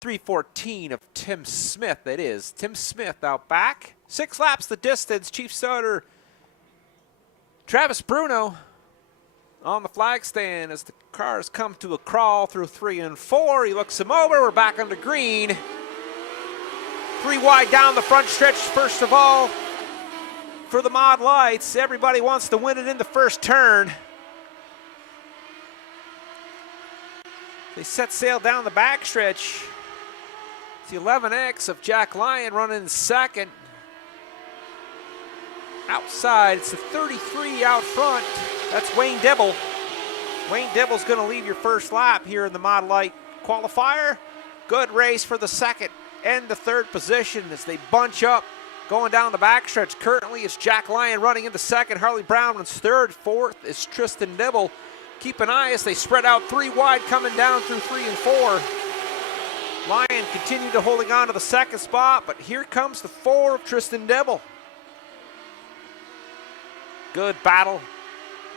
3:14 of Tim Smith, that is. Tim Smith out back. 6 laps the distance. Chief starter Travis Bruno on the flag stand as the cars come to a crawl through 3 and 4. He looks him over. We're back on the green. 3 wide down the front stretch, first of all, for the Mod Lights. Everybody wants to win it in the first turn. They set sail down the backstretch. It's the 11X of Jack Lyon running in second. Outside, it's the 33 out front. That's Wayne Dibble. Wayne Dibble's going to lead your first lap here in the Mod Light qualifier. Good race for the second and the third position as they bunch up going down the backstretch. Currently, it's Jack Lyon running into second. Harley Brown runs third. Fourth is Tristan Dibble. Keep an eye as they spread out 3 wide coming down through 3 and 4. Lyon continued to holding on to the second spot, but here comes the 4 of Tristan Dibble. Good battle,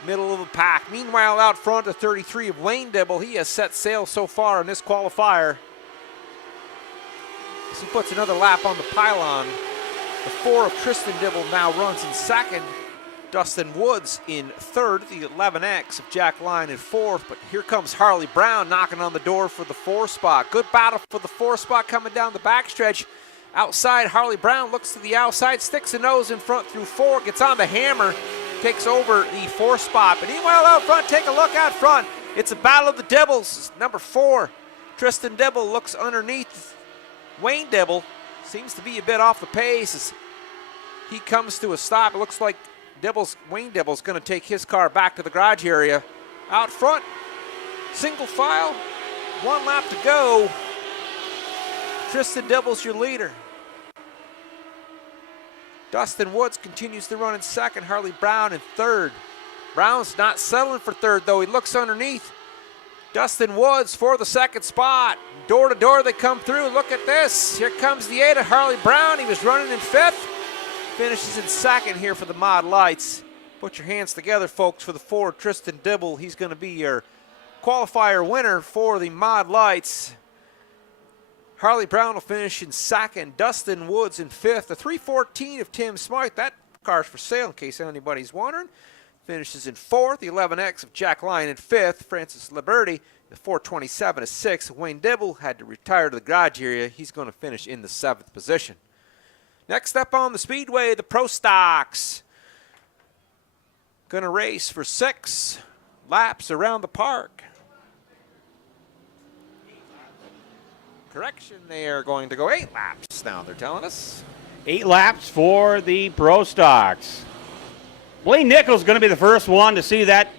middle of the pack. Meanwhile, out front, the 33 of Wayne Dibble. He has set sail so far in this qualifier. As he puts another lap on the pylon. The 4 of Tristan Dibble now runs in second. Dustin Woods in third. The 11X of Jack Lyon in fourth. But here comes Harley Brown knocking on the door for the 4 spot. Good battle for the 4 spot coming down the backstretch. Outside, Harley Brown looks to the outside, sticks a nose in front through 4, gets on the hammer, takes over the 4 spot. But meanwhile, out front, take a look out front. It's a battle of the Dibbles. Number 4, Tristan Dibble looks underneath Wayne Dibble. Seems to be a bit off the pace as he comes to a stop. It looks like Wayne Dibble's going to take his car back to the garage area. Out front, single file, 1 lap to go. Tristan Dibble's your leader. Dustin Woods continues to run in second. Harley Brown in third. Brown's not settling for third, though. He looks underneath. Dustin Woods for the second spot. Door to door they come through. Look at this. Here comes the 8 of Harley Brown. He was running in 5th. Finishes in second here for the Mod Lights. Put your hands together, folks, for the 4, Tristan Dibble. He's going to be your qualifier winner for the Mod Lights. Harley Brown will finish in second. Dustin Woods in 5th. The 3:14 of Tim Smythe. That car's for sale in case anybody's wondering. Finishes in 4th. The 11X of Jack Lyon in 5th. Francis Liberty, the 4:27 is 6th. Wayne Dibble had to retire to the garage area. He's going to finish in the 7th position. Next up on the speedway, the Pro Stocks. Going to race for 6 laps around the park. Correction, they are going to go 8 laps now, they're telling us. 8 laps for the Pro Stocks. Blaine Nichols going to be the first one to see that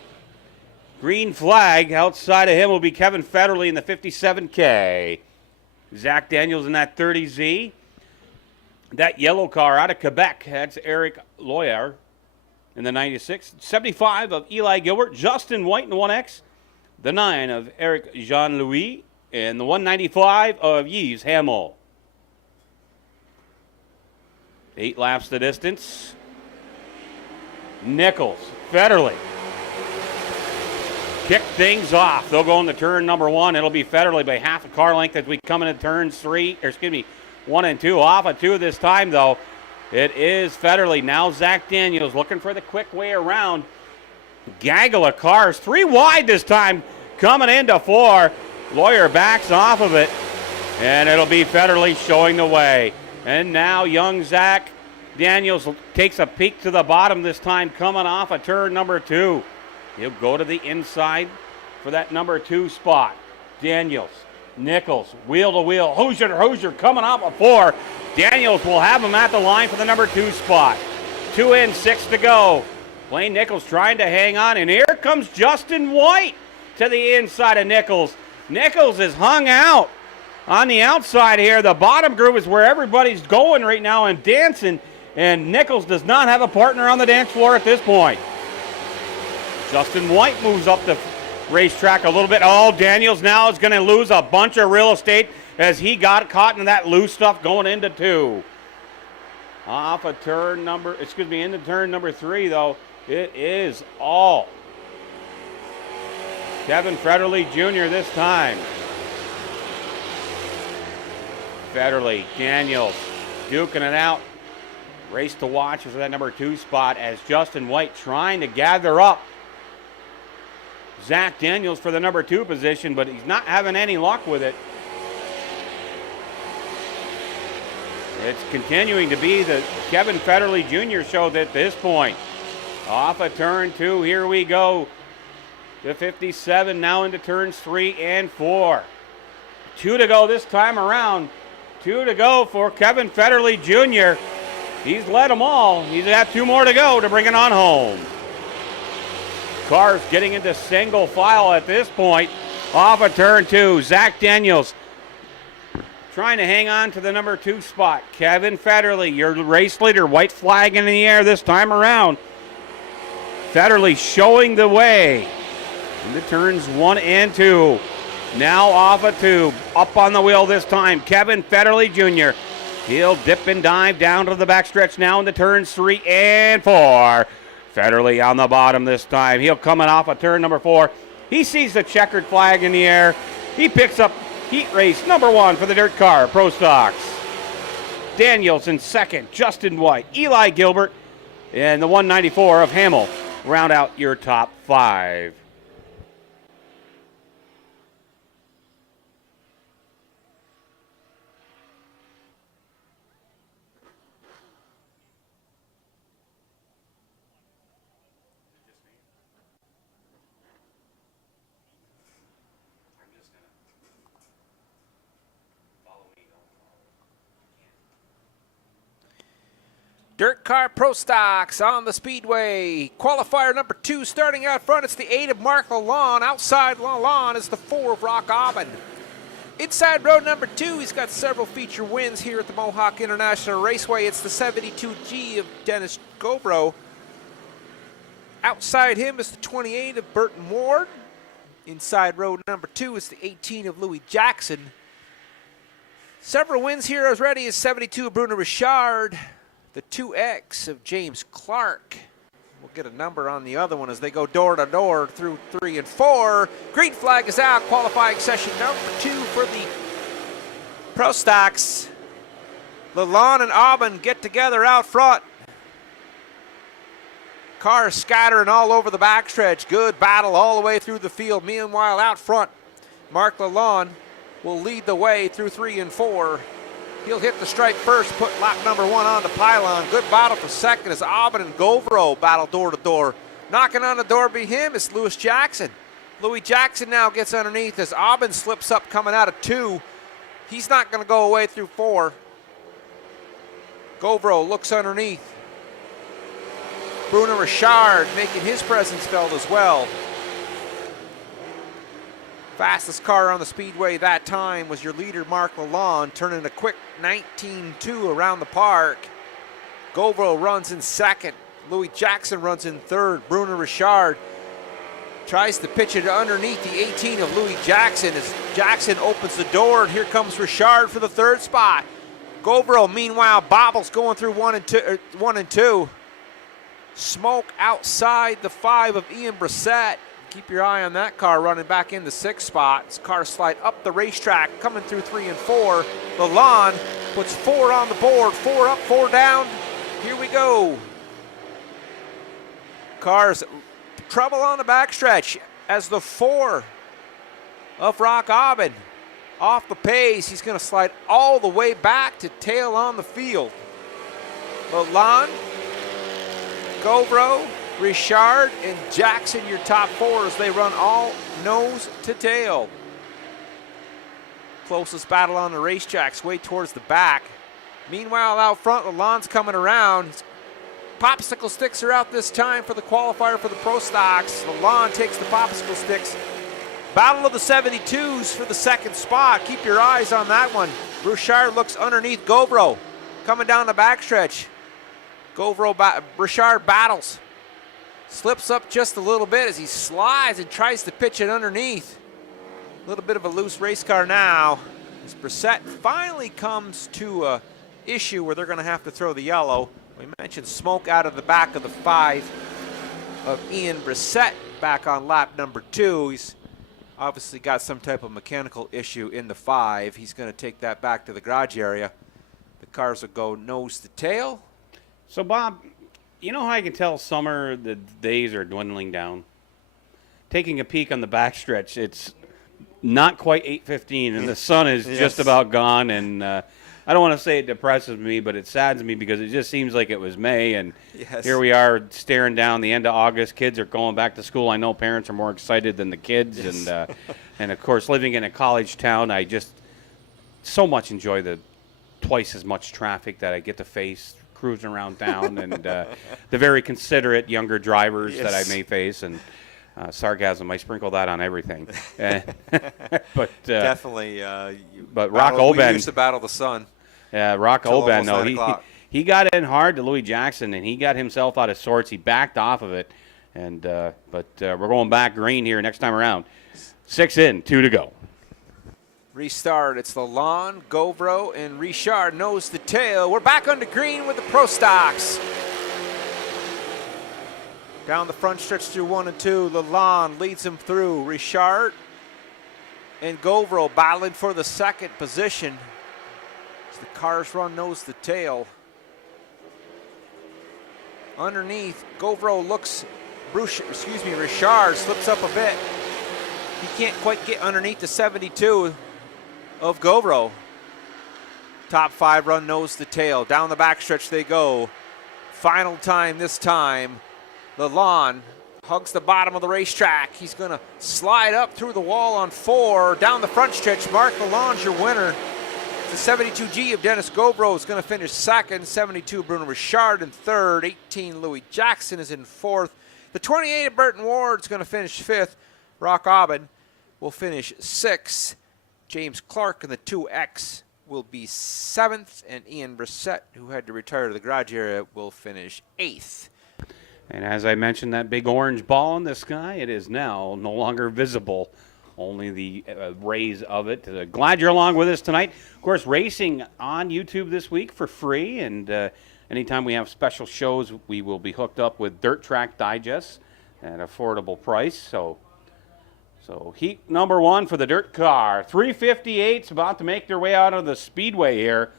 green flag. Outside of him will be Kevin Federley in the 57K. Zach Daniels in that 30Z. That yellow car out of Quebec, that's Eric Loyer in the 96. 75 of Eli Gilbert. Justin White in the 1X. The 9 of Eric Jean-Louis. And the 195 of Yves Hamel. 8 laps the distance. Nichols, Federley. Kick things off. They'll go into turn number 1. It'll be Federley by half a car length as we come into turns 1 and 2. Off of 2 this time, though. It is Federley. Now Zach Daniels looking for the quick way around. Gaggle of cars. 3 wide this time. Coming into 4. Lawyer backs off of it. And it'll be Federley showing the way. And now young Zach Daniels takes a peek to the bottom this time, coming off of turn number 2. He'll go to the inside for that number 2 spot. Daniels. Nichols, wheel to wheel. Hoosier coming off of 4. Daniels will have him at the line for the number 2 spot. 2 in, 6 to go. Blaine Nichols trying to hang on, and here comes Justin White to the inside of Nichols. Nichols is hung out on the outside here. The bottom group is where everybody's going right now and dancing, and Nichols does not have a partner on the dance floor at this point. Justin White moves up the racetrack a little bit. Oh, Daniels now is going to lose a bunch of real estate as he got caught in that loose stuff going into 2. Off of into turn number 3, though. It is all Kevin Federley Jr. this time. Federley, Daniels, duking it out. Race to watch is that number 2 spot as Justin White trying to gather up Zach Daniels for the number 2 position, but he's not having any luck with it. It's continuing to be the Kevin Federley Jr. show at this point. Off of turn 2, here we go. The 57 now into turns 3 and 4. 2 to go this time around. 2 to go for Kevin Federley Jr. He's led them all. He's got 2 more to go to bring it on home. Cars getting into single file at this point. Off of turn 2, Zach Daniels trying to hang on to the number 2 spot. Kevin Federley, your race leader, white flag in the air this time around. Federley showing the way into turns 1 and 2. Now off of 2, up on the wheel this time, Kevin Federley Jr. He'll dip and dive down to the backstretch now into turns 3 and 4. Federley on the bottom this time. He'll come off of turn number 4. He sees the checkered flag in the air. He picks up heat race number 1 for the dirt car, Pro Stocks. Daniels in second, Justin White, Eli Gilbert, and the 194 of Hamill round out your top 5. Dirt Car Pro Stocks on the speedway. Qualifier number 2 starting out front. It's the 8 of Mark Lalonde. Outside Lalonde is the 4 of Rock Aubin. Inside row number 2, he's got several feature wins here at the Mohawk International Raceway. It's the 72G of Dennis Gobro. Outside him is the 28 of Burton Ward. Inside row number 2 is the 18 of Louis Jackson. Several wins here as ready as 72 of Bruno Richard. The 2X of James Clark. We'll get a number on the other one as they go door to door through 3 and 4. Green flag is out. Qualifying session number 2 for the Pro Stocks. Lalonde and Aubin get together out front. Cars scattering all over the backstretch. Good battle all the way through the field. Meanwhile, out front, Mark Lalonde will lead the way through 3 and 4. He'll hit the stripe first, put lap number 1 on the pylon. Good battle for second as Aubin and Govro battle door to door. Knocking on the door behind him is Louis Jackson. Louis Jackson now gets underneath as Aubin slips up coming out of 2. He's not going to go away through 4. Govro looks underneath. Bruno Richard making his presence felt as well. Fastest car on the speedway that time was your leader, Mark Lalonde, turning a quick 19.2 around the park. Govro runs in second. Louis Jackson runs in third. Bruno Richard tries to pitch it underneath the 18 of Louis Jackson as Jackson opens the door, and here comes Richard for the 3rd spot. Govro, meanwhile, bobbles going through 1 and 2. Smoke outside the 5 of Ian Brissett. Keep your eye on that car running back in the 6th spot. This car slide up the racetrack, coming through 3 and 4. Lalonde puts 4 on the board. 4 up, 4 down. Here we go. Cars trouble on the backstretch as the 4 of Rock Aubin off the pace. He's going to slide all the way back to tail on the field. Lalonde, Govro, Richard, and Jackson, your top 4 as they run all nose to tail. Closest battle on the racetrack's way towards the back. Meanwhile, out front, Lalonde's coming around. Popsicle sticks are out this time for the qualifier for the Pro Stocks. Lalonde takes the popsicle sticks. Battle of the 72s for the 2nd spot. Keep your eyes on that one. Richard looks underneath Govro. Coming down the backstretch. Richard battles. Slips up just a little bit as he slides and tries to pitch it underneath. A little bit of a loose race car now. As Brissett finally comes to an issue where they're going to have to throw the yellow. We mentioned smoke out of the back of the 5 of Ian Brissett back on lap number 2. He's obviously got some type of mechanical issue in the 5. He's going to take that back to the garage area. The cars will go nose to tail. So, Bob, you know how I can tell summer, the days are dwindling down? Taking a peek on the backstretch, it's not quite 8:15, and the sun is just about gone. And I don't want to say it depresses me, but it saddens me because it just seems like it was May, and here we are staring down the end of August. Kids are going back to school. I know parents are more excited than the kids, and of course, living in a college town, I just so much enjoy the twice as much traffic that I get to face cruising around town, and the very considerate younger drivers that I may face, and sarcasm, I sprinkle that on everything. But definitely. But Rock Oben, we used to battle the sun. Yeah, Rock Oben, though, he got in hard to Louis Jackson, and he got himself out of sorts. He backed off of it, and but we're going back green here next time around. 6 in, 2 to go. Restart. It's Lalonde, Govro, and Richard nose to tail. We're back onto green with the Pro Stocks. Down the front stretch through 1 and 2. Lalonde leads him through. Richard and Govro battling for the second position as the cars run nose to tail. Underneath, Govro looks, Richard slips up a bit. He can't quite get underneath the 72 of Govro. Top 5 run nose to tail. Down the backstretch they go. Final time this time. Lalonde hugs the bottom of the racetrack. He's going to slide up through the wall on 4. Down the front stretch, Mark Lalonde, your winner. The 72G of Dennis Govro is going to finish second. 72 Bruno Richard in third. 18 Louis Jackson is in fourth. The 28 of Burton Ward is going to finish fifth. Rock Aubin will finish sixth. James Clark in the 2X will be seventh. And Ian Brissett, who had to retire to the garage area, will finish eighth. And as I mentioned, that big orange ball in the sky, it is now no longer visible. Only the rays of it. Glad you're along with us tonight. Of course, racing on YouTube this week for free. And anytime we have special shows, we will be hooked up with Dirt Track Digests at an affordable price. So heat number 1 for the dirt car. 358's about to make their way out of the speedway here.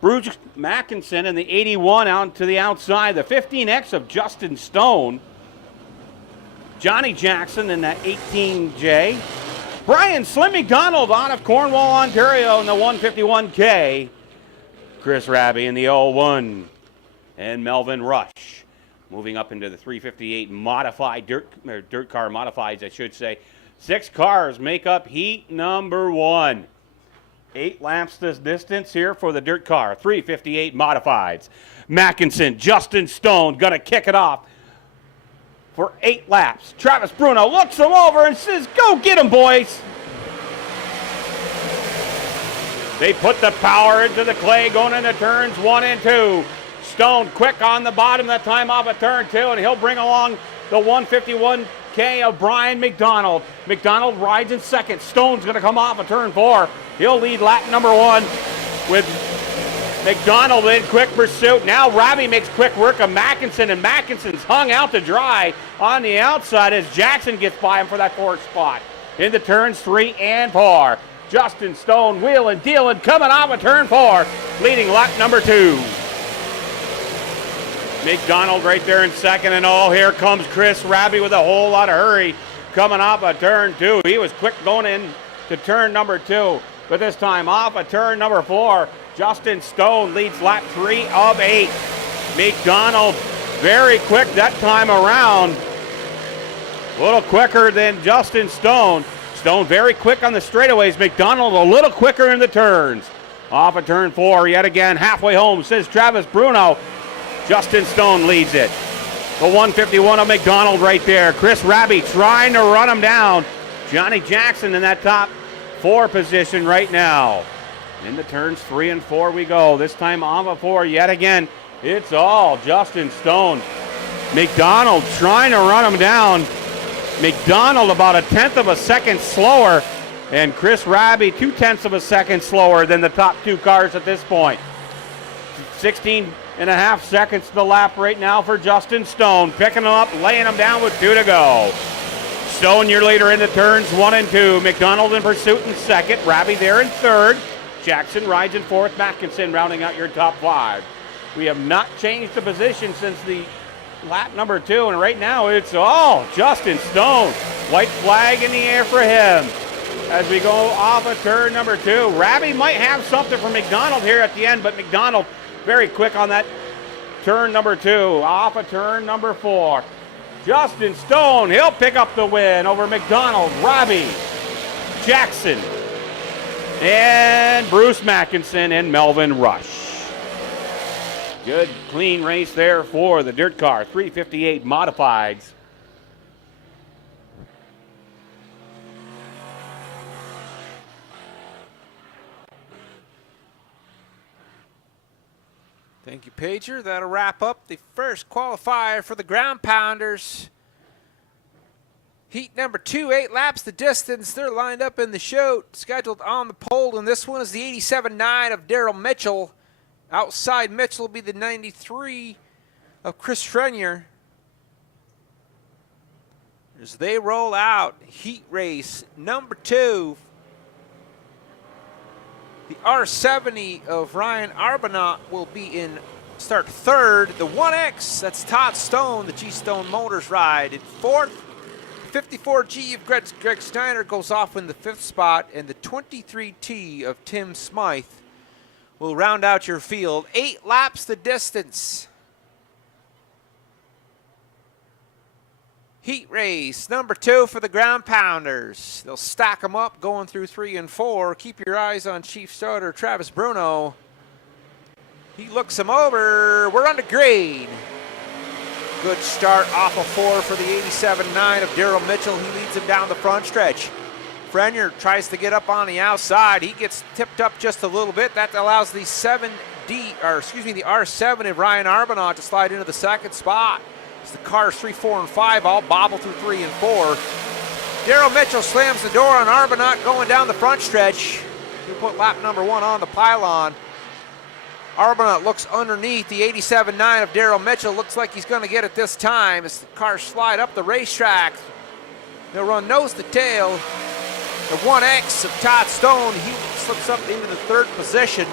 Bruce Mackinson in the 81 out to the outside. The 15X of Justin Stone. Johnny Jackson in that 18J. Brian Slim McDonald out of Cornwall, Ontario in the 151K. Chris Raby in the 01. And Melvin Rush moving up into the 358 modified, dirt car modifieds, I should say. 6 cars make up heat number 1. 8 laps this distance here for the dirt car. 358 modifieds. Mackinson, Justin Stone going to kick it off for 8 laps. Travis Bruno looks him over and says, go get him, boys. They put the power into the clay going into turns 1 and 2. Stone quick on the bottom that time off of turn 2, and he'll bring along the 151K of Brian McDonald. McDonald rides in second. Stone's going to come off of turn 4. He'll lead lap number 1 with McDonald in quick pursuit. Now Raby makes quick work of Mackinson, and Mackinson's hung out to dry on the outside as Jackson gets by him for that 4th spot. Into turns 3 and 4. Justin Stone wheeling, dealing, coming off of turn 4, leading lap number 2. McDonald right there in second, and here comes Chris Raby with a whole lot of hurry coming off of turn 2. He was quick going in to turn number 2, but this time off of turn number 4. Justin Stone leads lap 3 of 8. McDonald very quick that time around. A little quicker than Justin Stone. Stone very quick on the straightaways. McDonald a little quicker in the turns. Off of turn 4 yet again. Halfway home says Travis Bruno. Justin Stone leads it. The 151 of McDonald right there. Chris Raby trying to run him down. Johnny Jackson in that top 4 position right now. Into turns 3 and 4 we go. This time off of 4 yet again. It's all Justin Stone. McDonald trying to run him down. McDonald about 1/10 of a second slower. And Chris Raby 2/10 of a second slower than the top 2 cars at this point. 16.5 seconds to the lap right now for Justin Stone. Picking him up, laying him down with 2 to go. Stone, your leader into turns 1 and 2. McDonald in pursuit in second. Rabbie there in third. Jackson rides in fourth. Mackinson rounding out your top 5. We have not changed the position since the lap number 2, and right now it's Justin Stone. White flag in the air for him as we go off of turn number 2. Rabbie might have something for McDonald here at the end, but McDonald very quick on that turn number 2. Off of turn number 4. Justin Stone, he'll pick up the win over McDonald, Rabbie, Jackson, and Bruce Mackinson and Melvin Rush. Good, clean race there for the dirt car, 358 modifieds. Thank you, Pager. That'll wrap up the first qualifier for the ground pounders. Heat number 2, 8 laps the distance. They're lined up in the chute, scheduled on the pole, and this one is the 87.9 of Daryl Mitchell. Outside Mitchell will be the 93 of Chris Frenier. As they roll out, heat race number 2. The R70 of Ryan Arbonat will be in start third. The 1X, that's Todd Stone, the G-Stone Motors ride in fourth. 54G of Greg Steiner goes off in the 5th spot, and the 23T of Tim Smythe will round out your field. 8 laps the distance. Heat race number 2 for the ground pounders. They'll stack them up going through 3 and 4. Keep your eyes on Chief Starter Travis Bruno. He looks them over. We're under grade. Good start off of 4 for the 87.9 of Daryl Mitchell. He leads him down the front stretch. Frenier tries to get up on the outside. He gets tipped up just a little bit. That allows the the R7 of Ryan Arbonat to slide into the 2nd spot. As the cars 3, 4, and 5 all bobble through 3 and 4. Daryl Mitchell slams the door on Arbonat going down the front stretch. He'll put lap number 1 on the pylon. Arbonat looks underneath the 87.9 of Daryl Mitchell. Looks like he's going to get it this time as the cars slide up the racetrack. They'll run nose to tail. The 1X of Todd Stone, he slips up into the 3rd position.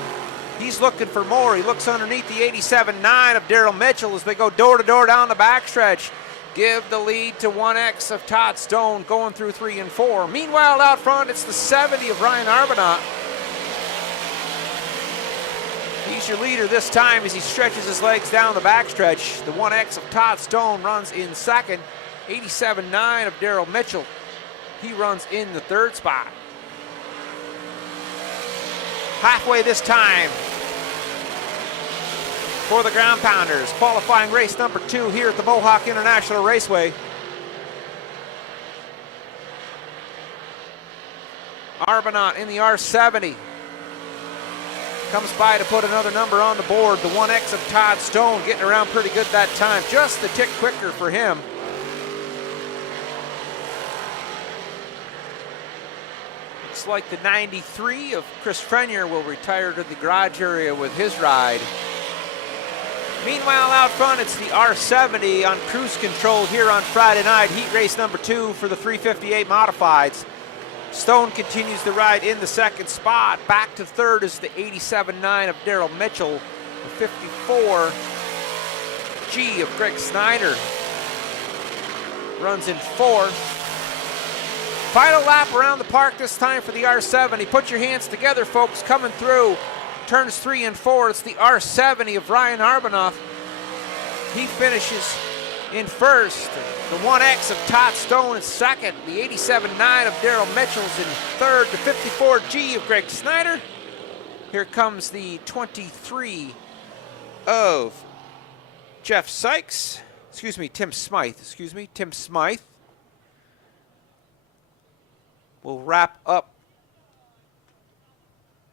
He's looking for more. He looks underneath the 87.9 of Daryl Mitchell as they go door to door down the backstretch. Give the lead to 1X of Todd Stone going through 3 and 4. Meanwhile, out front, it's the 70 of Ryan Arbonat. He's your leader this time as he stretches his legs down the backstretch. The 1X of Todd Stone runs in 2nd. 87.9 of Daryl Mitchell. He runs in the 3rd spot. Halfway this time for the ground pounders. Qualifying race number 2 here at the Mohawk International Raceway. Arbonat in the R70. Comes by to put another number on the board. The 1X of Todd Stone getting around pretty good that time. Just a tick quicker for him. Looks like the 93 of Chris Frenier will retire to the garage area with his ride. Meanwhile, out front, it's the R70 on cruise control here on Friday night. Heat race number 2 for the 358 modifieds. Stone continues the ride in the 2nd spot. Back to 3rd is the 87.9 of Daryl Mitchell. The 54G of Greg Snyder runs in 4th. Final lap around the park this time for the R70. Put your hands together, folks, coming through. Turns 3 and 4. It's the R70 of Ryan Arbonat. He finishes in 1st. The 1X of Todd Stone is 2nd. The 87.9 of Daryl Mitchell's in 3rd. The 54G of Greg Snyder. Here comes the 23 of Tim Smythe. Tim Smythe will wrap up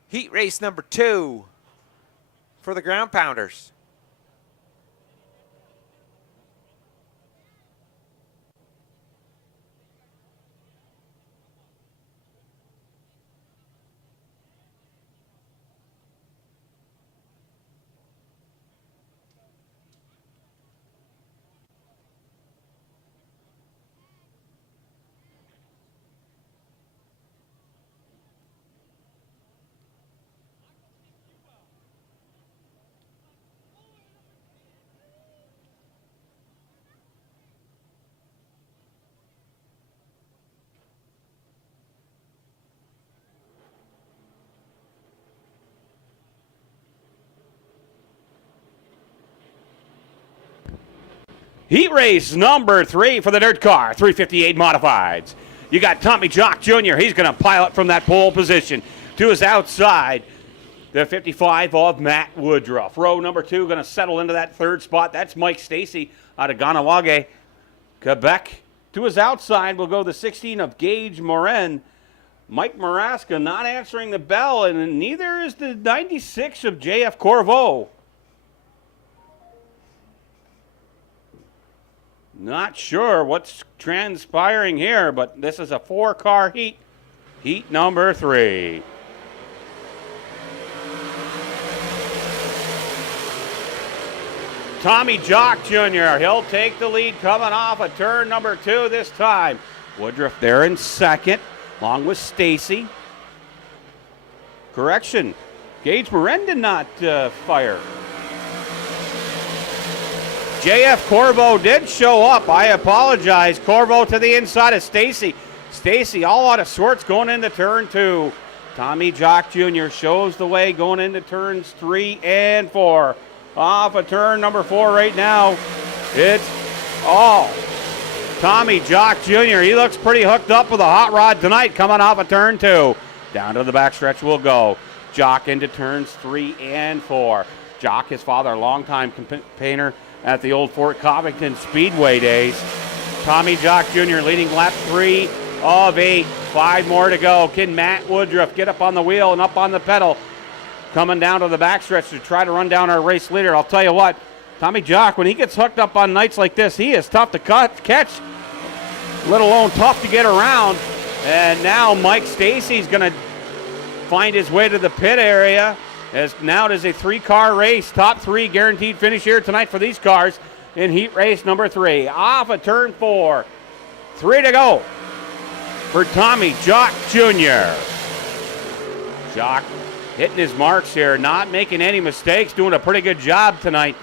heat race number 2 for the ground pounders. Heat race number 3 for the dirt car, 358 modifieds. You got Tommy Jock Jr. He's going to pilot from that pole position to his outside. The 55 of Matt Woodruff. Row number 2 going to settle into that third spot. That's Mike Stacy out of Ganawage, Quebec. To his outside will go the 16 of Gage Morin. Mike Maraska not answering the bell, and neither is the 96 of JF Corvo. Not sure what's transpiring here, but this is a 4-car heat. Heat number 3. Tommy Jock Jr., he'll take the lead coming off of turn number 2 this time. Woodruff there in second, along with Stacy. Correction, Gage Morin did not fire. JF Corvo did show up. I apologize. Corvo to the inside of Stacy. Stacy all out of sorts going into turn 2. Tommy Jock Jr. shows the way going into turns 3 and 4. Off of turn number 4 right now. It's all Tommy Jock Jr. He looks pretty hooked up with a hot rod tonight coming off of turn 2. Down to the backstretch we'll go. Jock into turns 3 and 4. Jock, his father, longtime painter at the old Fort Covington Speedway days. Tommy Jock Jr. leading lap 3 of 8. 5 more to go. Can Matt Woodruff get up on the wheel and up on the pedal? Coming down to the backstretch to try to run down our race leader. I'll tell you what, Tommy Jock, when he gets hooked up on nights like this, he is tough to catch, let alone tough to get around. And now Mike Stacy's going to find his way to the pit area. As now it is a 3-car race. Top 3 guaranteed finish here tonight for these cars in heat race number 3. Off of turn 4. 3 to go for Tommy Jock Jr. Jock hitting his marks here, not making any mistakes, doing a pretty good job tonight.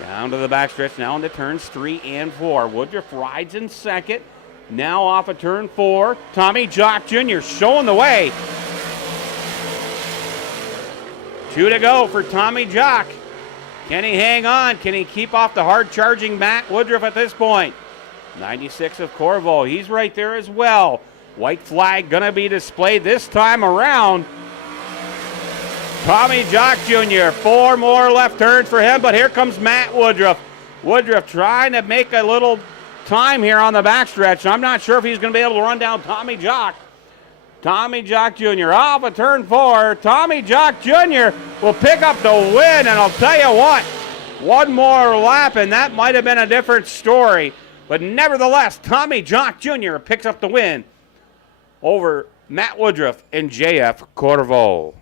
Down to the backstretch, now into turns 3 and 4. Woodruff rides in second. Now off of turn 4. Tommy Jock Jr. showing the way. 2 to go for Tommy Jock. Can he hang on? Can he keep off the hard-charging Matt Woodruff at this point? 96 of Corvo, he's right there as well. White flag gonna be displayed this time around. Tommy Jock Jr., 4 more left turns for him, but here comes Matt Woodruff. Woodruff trying to make a little time here on the backstretch. I'm not sure if he's going to be able to run down Tommy Jock. Tommy Jock Jr. off of turn 4. Tommy Jock Jr. will pick up the win, and I'll tell you what, 1 more lap, and that might have been a different story. But nevertheless, Tommy Jock Jr. picks up the win over Matt Woodruff and JF Corvo.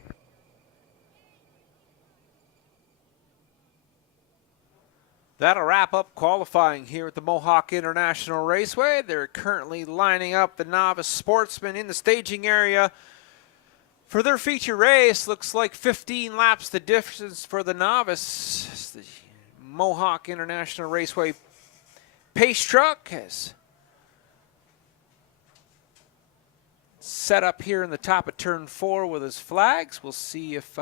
That'll wrap up qualifying here at the Mohawk International Raceway. They're currently lining up the Novice Sportsman in the staging area for their feature race. Looks like 15 laps the distance for the Novice. The Mohawk International Raceway pace truck has set up here in the top of turn 4 with his flags. We'll see if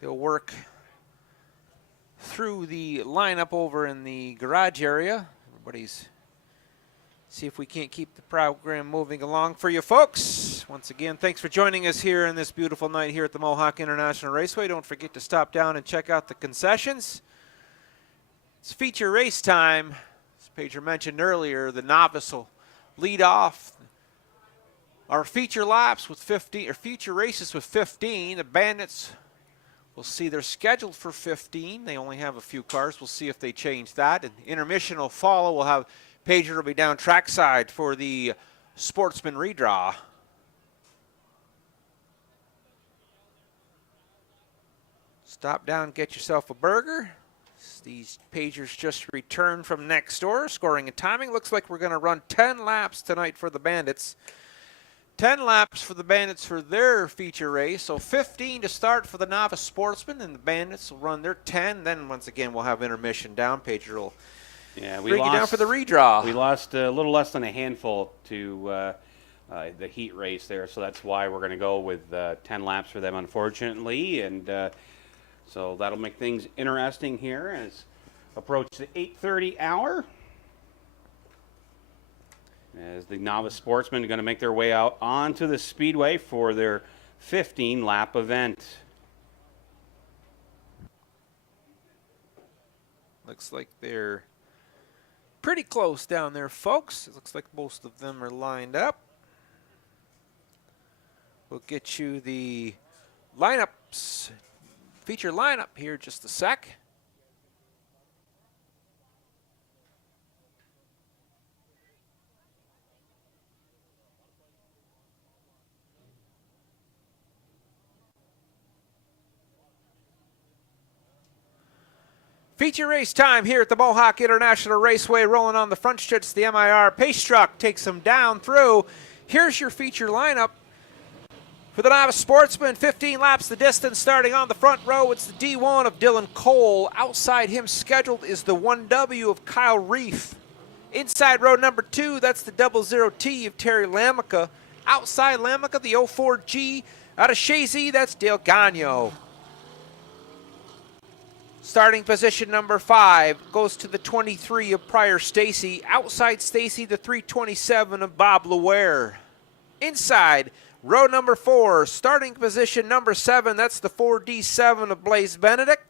they'll work through the lineup over in the garage area. Everybody's see if we can't keep the program moving along for you folks. Once again, thanks for joining us here on this beautiful night here at the Mohawk International Raceway. Don't forget to stop down and check out the concessions. It's feature race time. As Pager mentioned earlier, the Novice will lead off our feature laps with 15, or feature races with 15. The Bandits, we'll see they're scheduled for 15. They only have a few cars. We'll see if they change that. And Intermission will follow. We'll have Pager will be down trackside for the Sportsman redraw. Stop down, get yourself a burger. These Pagers just returned from next door, scoring and timing. Looks like we're going to run 10 laps tonight for the Bandits. 10 laps for the Bandits for their feature race. So 15 to start for the Novice Sportsman, and the Bandits will run their 10. Then once again, we'll have Intermission down. Pager will bring you down for the redraw. We lost a little less than a handful to the heat race there, so that's why we're going to go with 10 laps for them, unfortunately. And so that'll make things interesting here as approach the 8:30 hour. As the Novice Sportsmen are going to make their way out onto the speedway for their 15-lap event. Looks like they're pretty close down there, folks. It looks like most of them are lined up. We'll get you the lineups, feature lineup here just a sec. Feature race time here at the Mohawk International Raceway. Rolling on the front stretch, the MIR pace truck takes them down through. Here's your feature lineup. For the Novice Sportsman, 15 laps the distance. Starting on the front row, it's the D1 of Dylan Cole. Outside him scheduled is the 1W of Kyle Reef. Inside row number 2, that's the 00T of Terry Lamica. Outside Lamica, the 04G out of Chazy, that's Dale Gagno. Starting position number 5 goes to the 23 of Pryor Stacy. Outside Stacy, the 327 of Bob Luer. Inside row number 4, starting position number 7, that's the 4D7 of Blaze Benedict.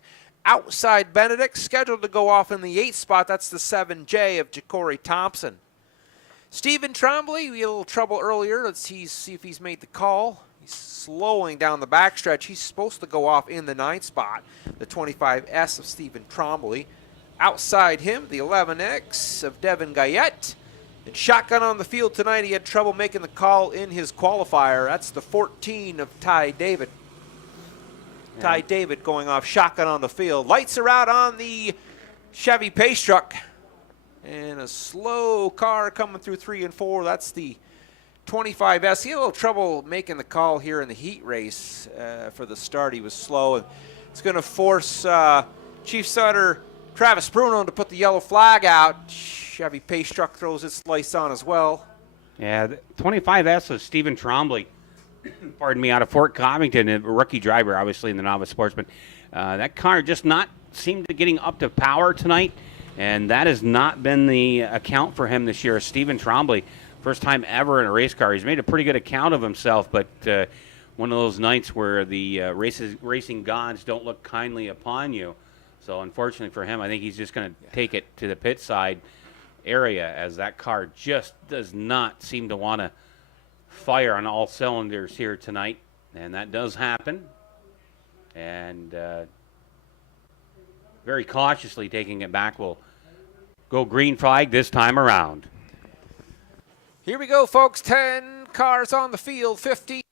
Outside Benedict, scheduled to go off in the 8th spot, that's the 7J of Ja'Cory Thompson. Stephen Trombley, we had a little trouble earlier. Let's see if he's made the call. He's slowing down the backstretch. He's supposed to go off in the 9th spot, the 25S of Stephen Trombley. Outside him, the 11X of Devin Gayette. And shotgun on the field tonight, he had trouble making the call in his qualifier. That's the 14 of Ty David. Yeah. Ty David going off shotgun on the field. Lights are out on the Chevy pace truck. And a slow car coming through 3 and 4. That's the 25S. He had a little trouble making the call here in the heat race for the start. He was slow. And it's going to force Chief Sutter Travis Bruno to put the yellow flag out. Chevy pace truck throws its lights on as well. Yeah, the 25S of Stephen Trombley, pardon me, out of Fort Covington, a rookie driver, obviously, in the Novice Sportsman. That car just not seemed to getting up to power tonight, and that has not been the account for him this year. Stephen Trombley, first time ever in a race car. He's made a pretty good account of himself, but one of those nights where the racing gods don't look kindly upon you. So unfortunately for him, I think he's just going to take it to the pit side area, as that car just does not seem to want to fire on all cylinders here tonight, and that does happen. And very cautiously taking it back will go green flag this time around. Here we go, folks. 10 cars on the field, 15.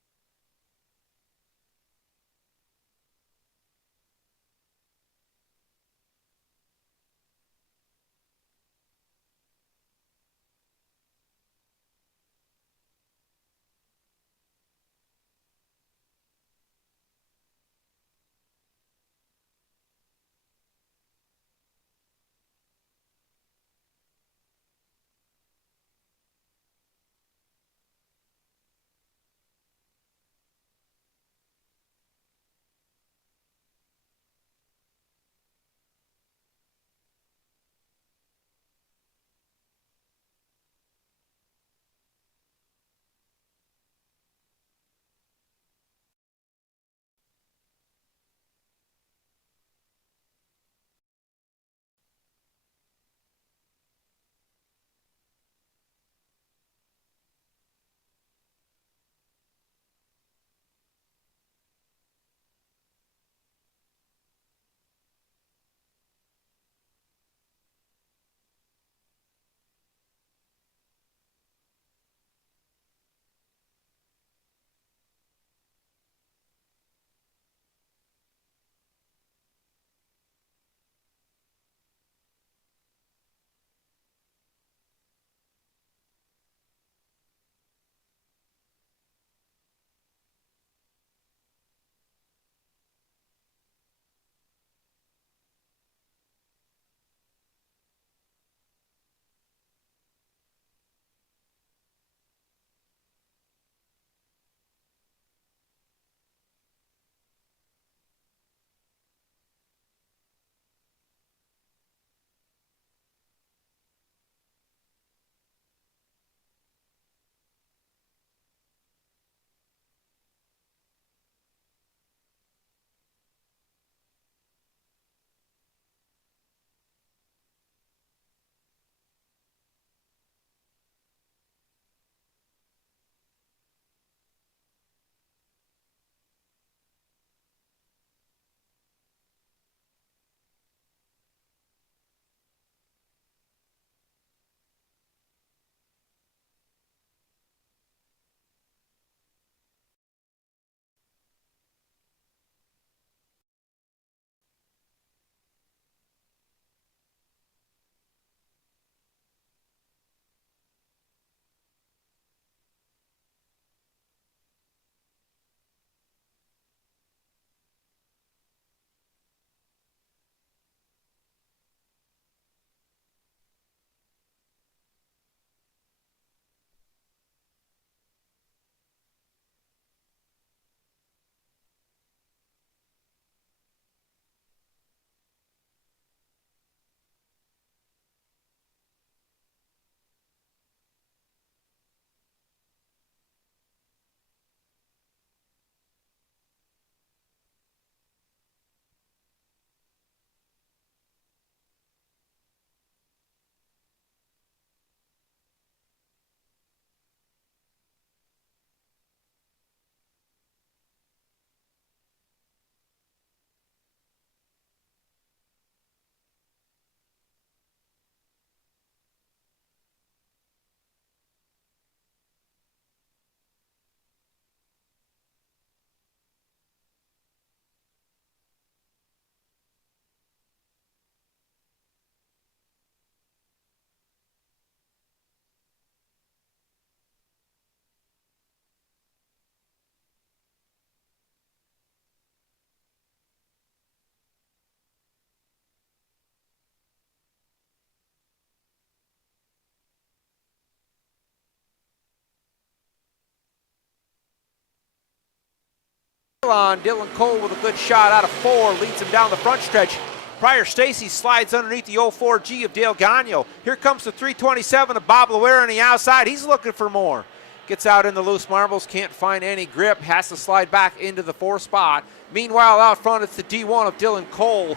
on. Dylan Cole with a good shot out of 4, leads him down the front stretch. Pryor Stacy slides underneath the 04G of Dale Gagno. Here comes the 327 of Bob Loera on the outside. He's looking for more. Gets out in the loose marbles, can't find any grip, has to slide back into the 4 spot. Meanwhile, out front, it's the D1 of Dylan Cole.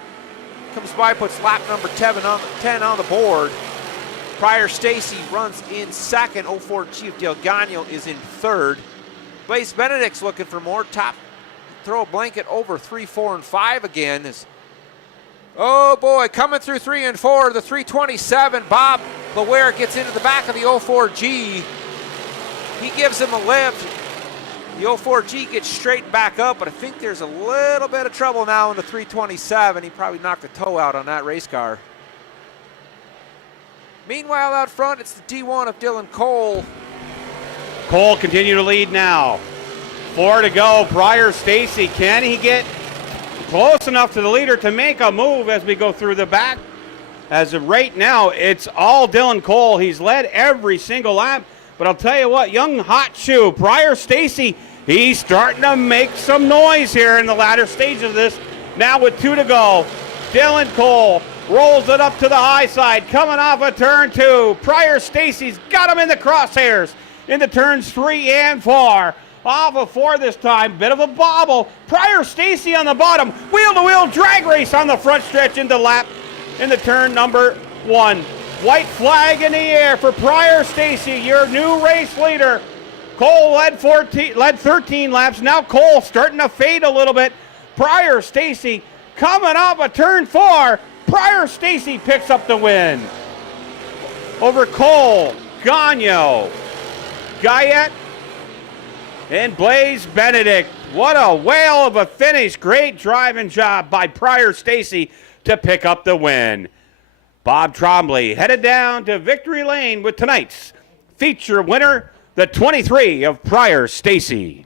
Comes by, puts lap number 10 on the board. Pryor Stacy runs in second. 04G of Dale Gagno is in third. Blaze Benedict's looking for more. Top throw a blanket over 3, 4, and 5 again. Oh boy, coming through 3 and 4, the 327. Bob Loera gets into the back of the 04G. He gives him a lift. The 04G gets straightened back up, but I think there's a little bit of trouble now in the 327. He probably knocked a toe out on that race car. Meanwhile, out front, it's the D1 of Dylan Cole. Cole continue to lead now. 4 to go. Pryor Stacy, can he get close enough to the leader to make a move as we go through the back? As of right now, it's all Dylan Cole. He's led every single lap. But I'll tell you what, young hot shoe, Pryor Stacy, he's starting to make some noise here in the latter stage of this. Now with 2 to go, Dylan Cole rolls it up to the high side, coming off of turn 2. Pryor Stacy's got him in the crosshairs into turns 3 and 4. Off of 4 this time, bit of a bobble. Pryor Stacy on the bottom, wheel-to-wheel drag race on the front stretch into turn number 1. White flag in the air for Pryor Stacy, your new race leader. Cole led 13 laps. Now Cole starting to fade a little bit. Pryor Stacy coming off of turn 4. Pryor Stacy picks up the win over Cole, Gagno, Guyette, and Blaze Benedict. What a whale of a finish. Great driving job by Pryor Stacy to pick up the win. Bob Trombley headed down to victory lane with tonight's feature winner, the 23 of Pryor Stacy.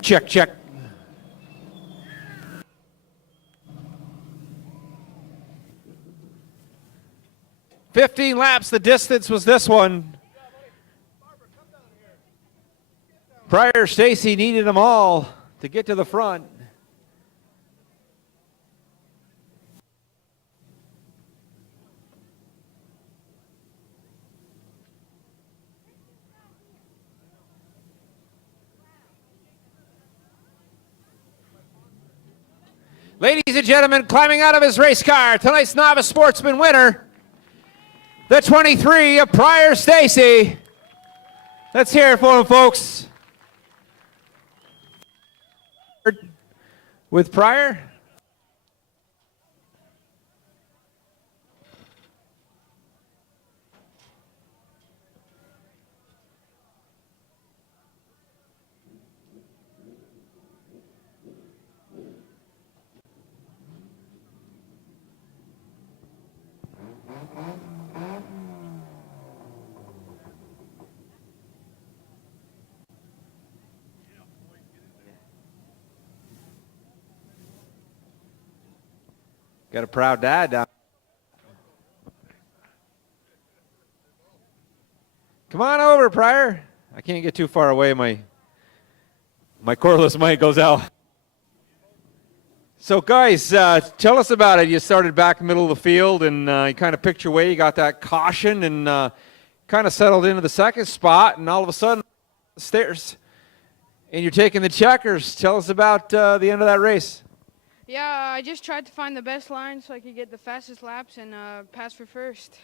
Check, check. "15 laps, the distance was this one. Pryor Stacy needed them all to get to the front. Ladies and gentlemen, climbing out of his race car, tonight's Novice Sportsman winner, the 23 of Pryor Stacy. Let's hear it for him, folks. With Pryor. Got a proud dad down. Come on over, Pryor. I can't get too far away. My cordless mic goes out. So guys, tell us about it. You started back middle of the field, and you kind of picked your way. You got that caution, and kind of settled into the second spot, and all of a sudden, stairs, and you're taking the checkers. Tell us about the end of that race. Yeah, I just tried to find the best line so I could get the fastest laps and pass for first.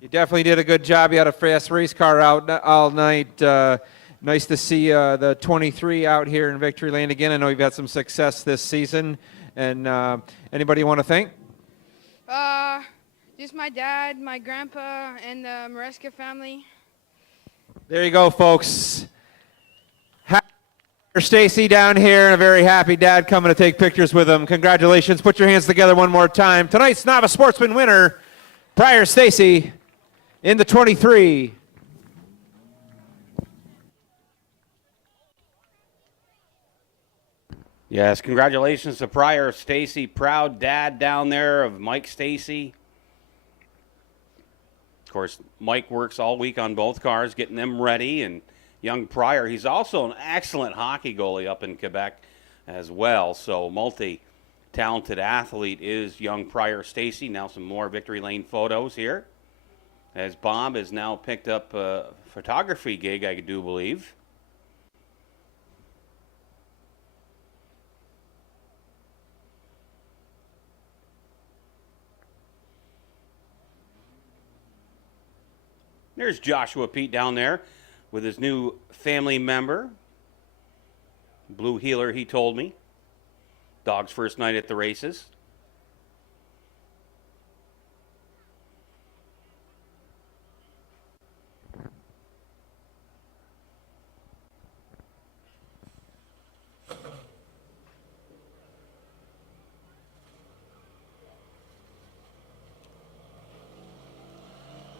You definitely did a good job. You had a fast race car out all night. Nice to see the 23 out here in Victory Lane again. I know you've had some success this season. And anybody you want to thank? Just my dad, my grandpa, and the Maresca family. There you go, folks. Stacy down here, and a very happy dad coming to take pictures with him. Congratulations. Put your hands together one more time. Tonight's Novice Sportsman winner, Pryor Stacy, in the 23. Yes, congratulations to Pryor Stacy, proud dad down there of Mike Stacy. Of course, Mike works all week on both cars, getting them ready, and young Pryor, he's also an excellent hockey goalie up in Quebec as well. So multi-talented athlete is young Pryor Stacy. Now some more Victory Lane photos here, as Bob has now picked up a photography gig, I do believe. There's Joshua Pete down there with his new family member. Blue Heeler, he told me. Dog's first night at the races.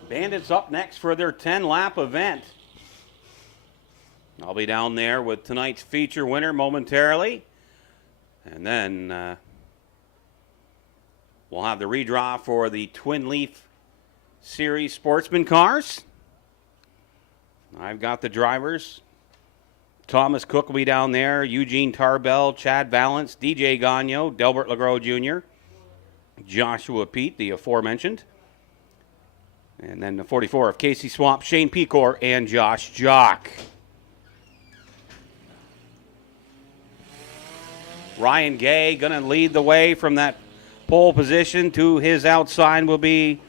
Bandits up next for their 10-lap event. I'll be down there with tonight's feature winner momentarily. And then we'll have the redraw for the Twin Leaf Series Sportsman cars. I've got the drivers. Thomas Cook will be down there. Eugene Tarbell, Chad Valance, DJ Gagno, Delbert Legros Jr., Joshua Pete, the aforementioned. And then the 44 of Casey Swamp, Shane Pecor, and Josh Jock. Ryan Gay going to lead the way from that pole position. To his outside will be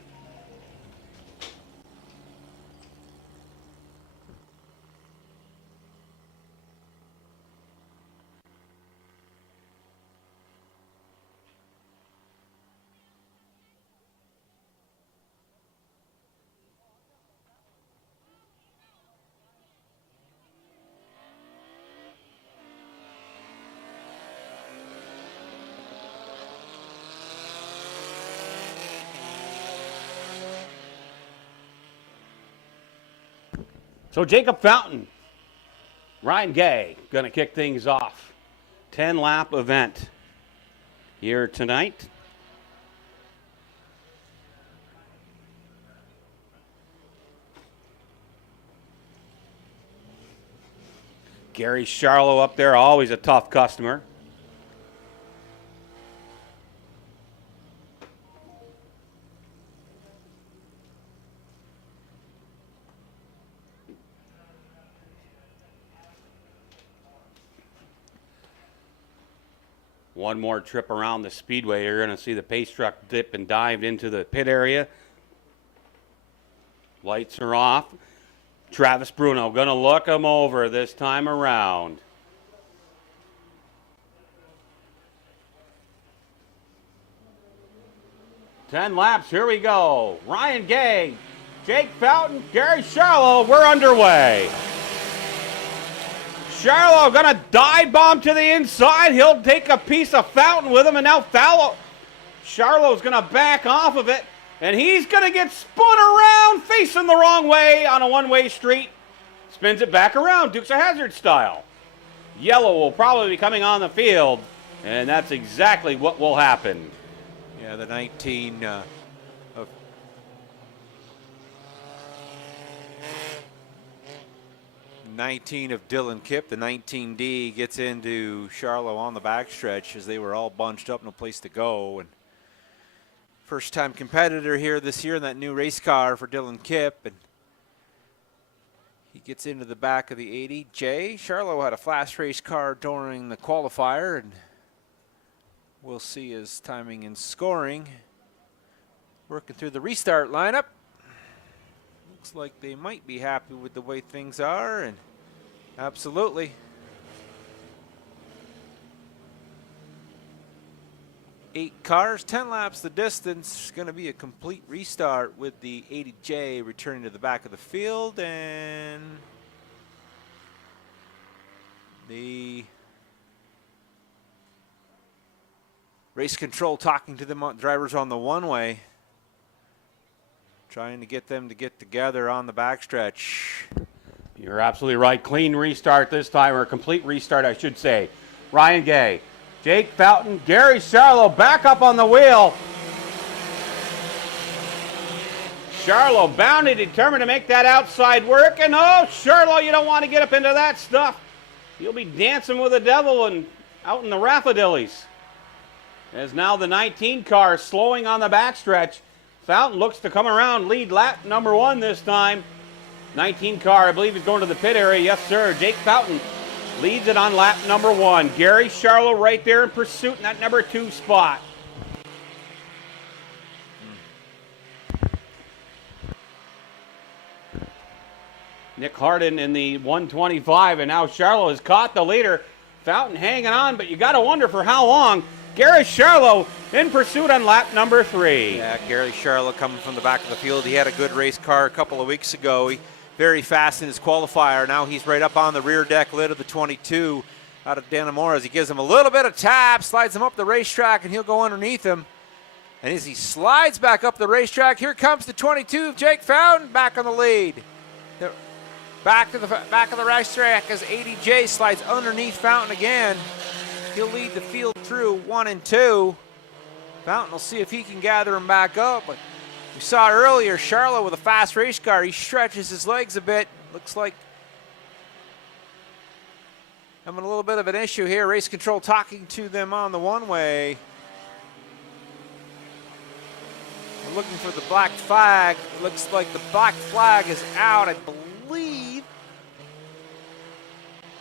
So Jacob Fountain, Ryan Gay, going to kick things off. 10-lap event here tonight. Gary Charlo up there, always a tough customer. One more trip around the speedway. You're going to see the pace truck dip and dive into the pit area. Lights are off. Travis Bruno going to look him over this time around. Ten laps, here we go. Ryan Gay, Jake Fountain, Gary Charlo, we're underway. Charlo going to dive bomb to the inside. He'll take a piece of Fountain with him, and now Charlo's going to back off of it, and he's going to get spun around facing the wrong way on a one-way street. Spins it back around, Dukes of Hazzard style. Yellow will probably be coming on the field, and that's exactly what will happen. Yeah, the 19 of 19 of Dylan Kipp, the 19D, gets into Charlo on the backstretch as they were all bunched up, no place to go. And first time competitor here this year in that new race car for Dylan Kipp. And he gets into the back of the 80J. Charlo had a fast race car during the qualifier, and we'll see his timing and scoring. Working through the restart lineup. Looks like they might be happy with the way things are, and absolutely. 8 cars, 10 laps the distance. Going to be a complete restart with the 80J returning to the back of the field, and the race control talking to the drivers on the one-way, trying to get them to get together on the backstretch. You're absolutely right. Clean restart this time, or a complete restart, I should say. Ryan Gay, Jake Fountain, Gary Charlo back up on the wheel. Charlo bound and determined to make that outside work. And oh, Charlo, you don't want to get up into that stuff. You'll be dancing with the devil and out in the raffadillies. As now the 19 car slowing on the backstretch. Fountain looks to come around, lead lap number 1 this time. 19 car, I believe, is going to the pit area. Yes, sir. Jake Fountain leads it on lap number 1. Gary Charlo right there in pursuit in that number 2 spot. Nick Harden in the 125, and now Charlo has caught the leader. Fountain hanging on, but you got to wonder for how long. Gary Charlo in pursuit on lap number 3. Yeah, Gary Charlo coming from the back of the field. He had a good race car a couple of weeks ago. He very fast in his qualifier. Now he's right up on the rear deck lid of the 22 out of Dannemora as he gives him a little bit of tap, slides him up the racetrack, and he'll go underneath him. And as he slides back up the racetrack, here comes the 22 of Jake Fountain back on the lead. Back to the back of the racetrack as 80J slides underneath Fountain again. He'll lead the field through 1 and 2. Fountain will see if he can gather him back up. But we saw earlier Charlo with a fast race car. He stretches his legs a bit. Looks like having a little bit of an issue here. Race control talking to them on the one-way. We're looking for the black flag. Looks like the black flag is out, I believe,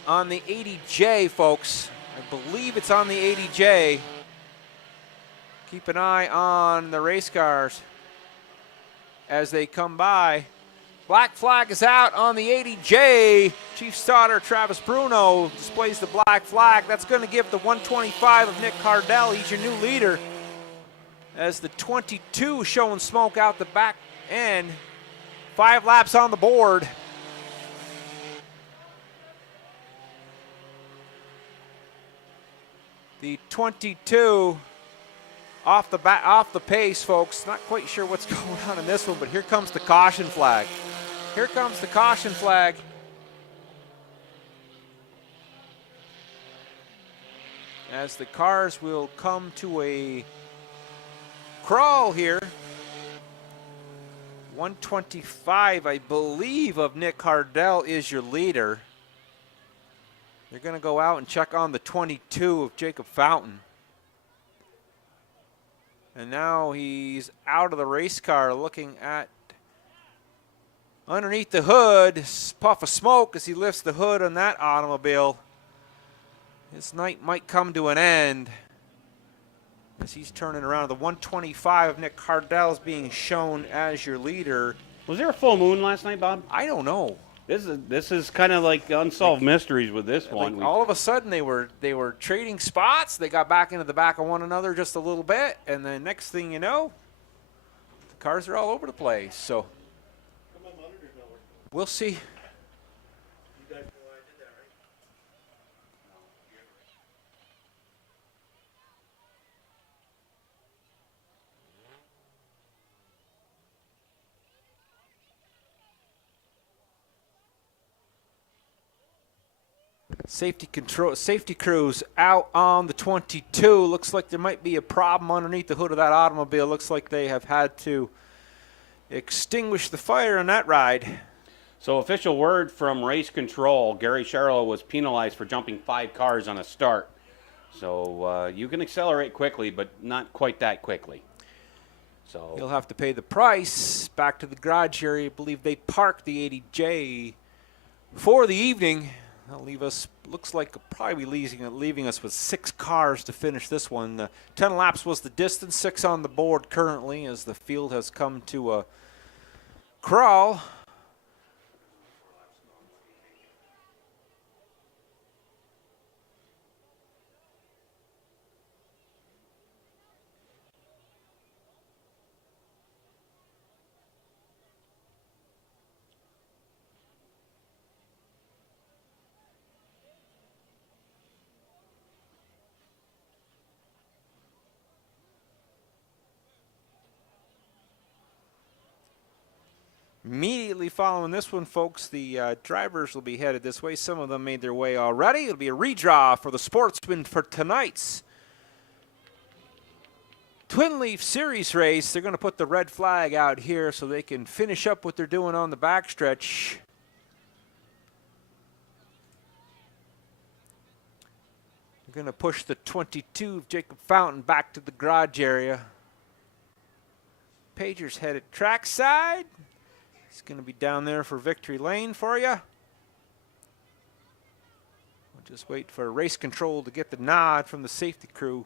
on the 80J, folks. I believe it's on the 80J. Keep an eye on the race cars as they come by. Black flag is out on the 80J. Chief Starter Travis Bruno displays the black flag. That's going to give the 125 of Nick Cardell. He's your new leader. As the 22 showing smoke out the back end. 5 laps on the board. The 22 off the pace, folks. Not quite sure what's going on in this one, but here comes the caution flag. Here comes the caution flag. As the cars will come to a crawl here. 125, I believe, of Nick Cardell is your leader. They're going to go out and check on the 22 of Jacob Fountain. And now he's out of the race car looking at underneath the hood. Puff of smoke as he lifts the hood on that automobile. His night might come to an end as he's turning around. The 125 of Nick Cardell is being shown as your leader. Was there a full moon last night, Bob? I don't know. This is kind of like unsolved mysteries with this one. All of a sudden they were trading spots. They got back into the back of one another just a little bit, and then next thing you know, the cars are all over the place. So we'll see. Safety crews out on the 22. Looks like there might be a problem underneath the hood of that automobile. Looks like they have had to extinguish the fire on that ride. So official word from race control, Gary Charlo was penalized for jumping 5 cars on a start. So you can accelerate quickly, but not quite that quickly. So He'll have to pay the price. Back to the garage area. I believe they parked the 80J for the evening. That'll leave us, looks like probably leaving us with 6 cars to finish this one. 10 laps was the distance, 6 on the board currently as the field has come to a crawl. Immediately following this one, folks, the drivers will be headed this way. Some of them made their way already. It'll be a redraw for the Sportsman for tonight's Twin Leaf Series race. They're going to put the red flag out here so they can finish up what they're doing on the backstretch. They're going to push the 22 of Jacob Fountain back to the garage area. Pager's headed trackside. He's going to be down there for victory lane for you. We'll just wait for race control to get the nod from the safety crew.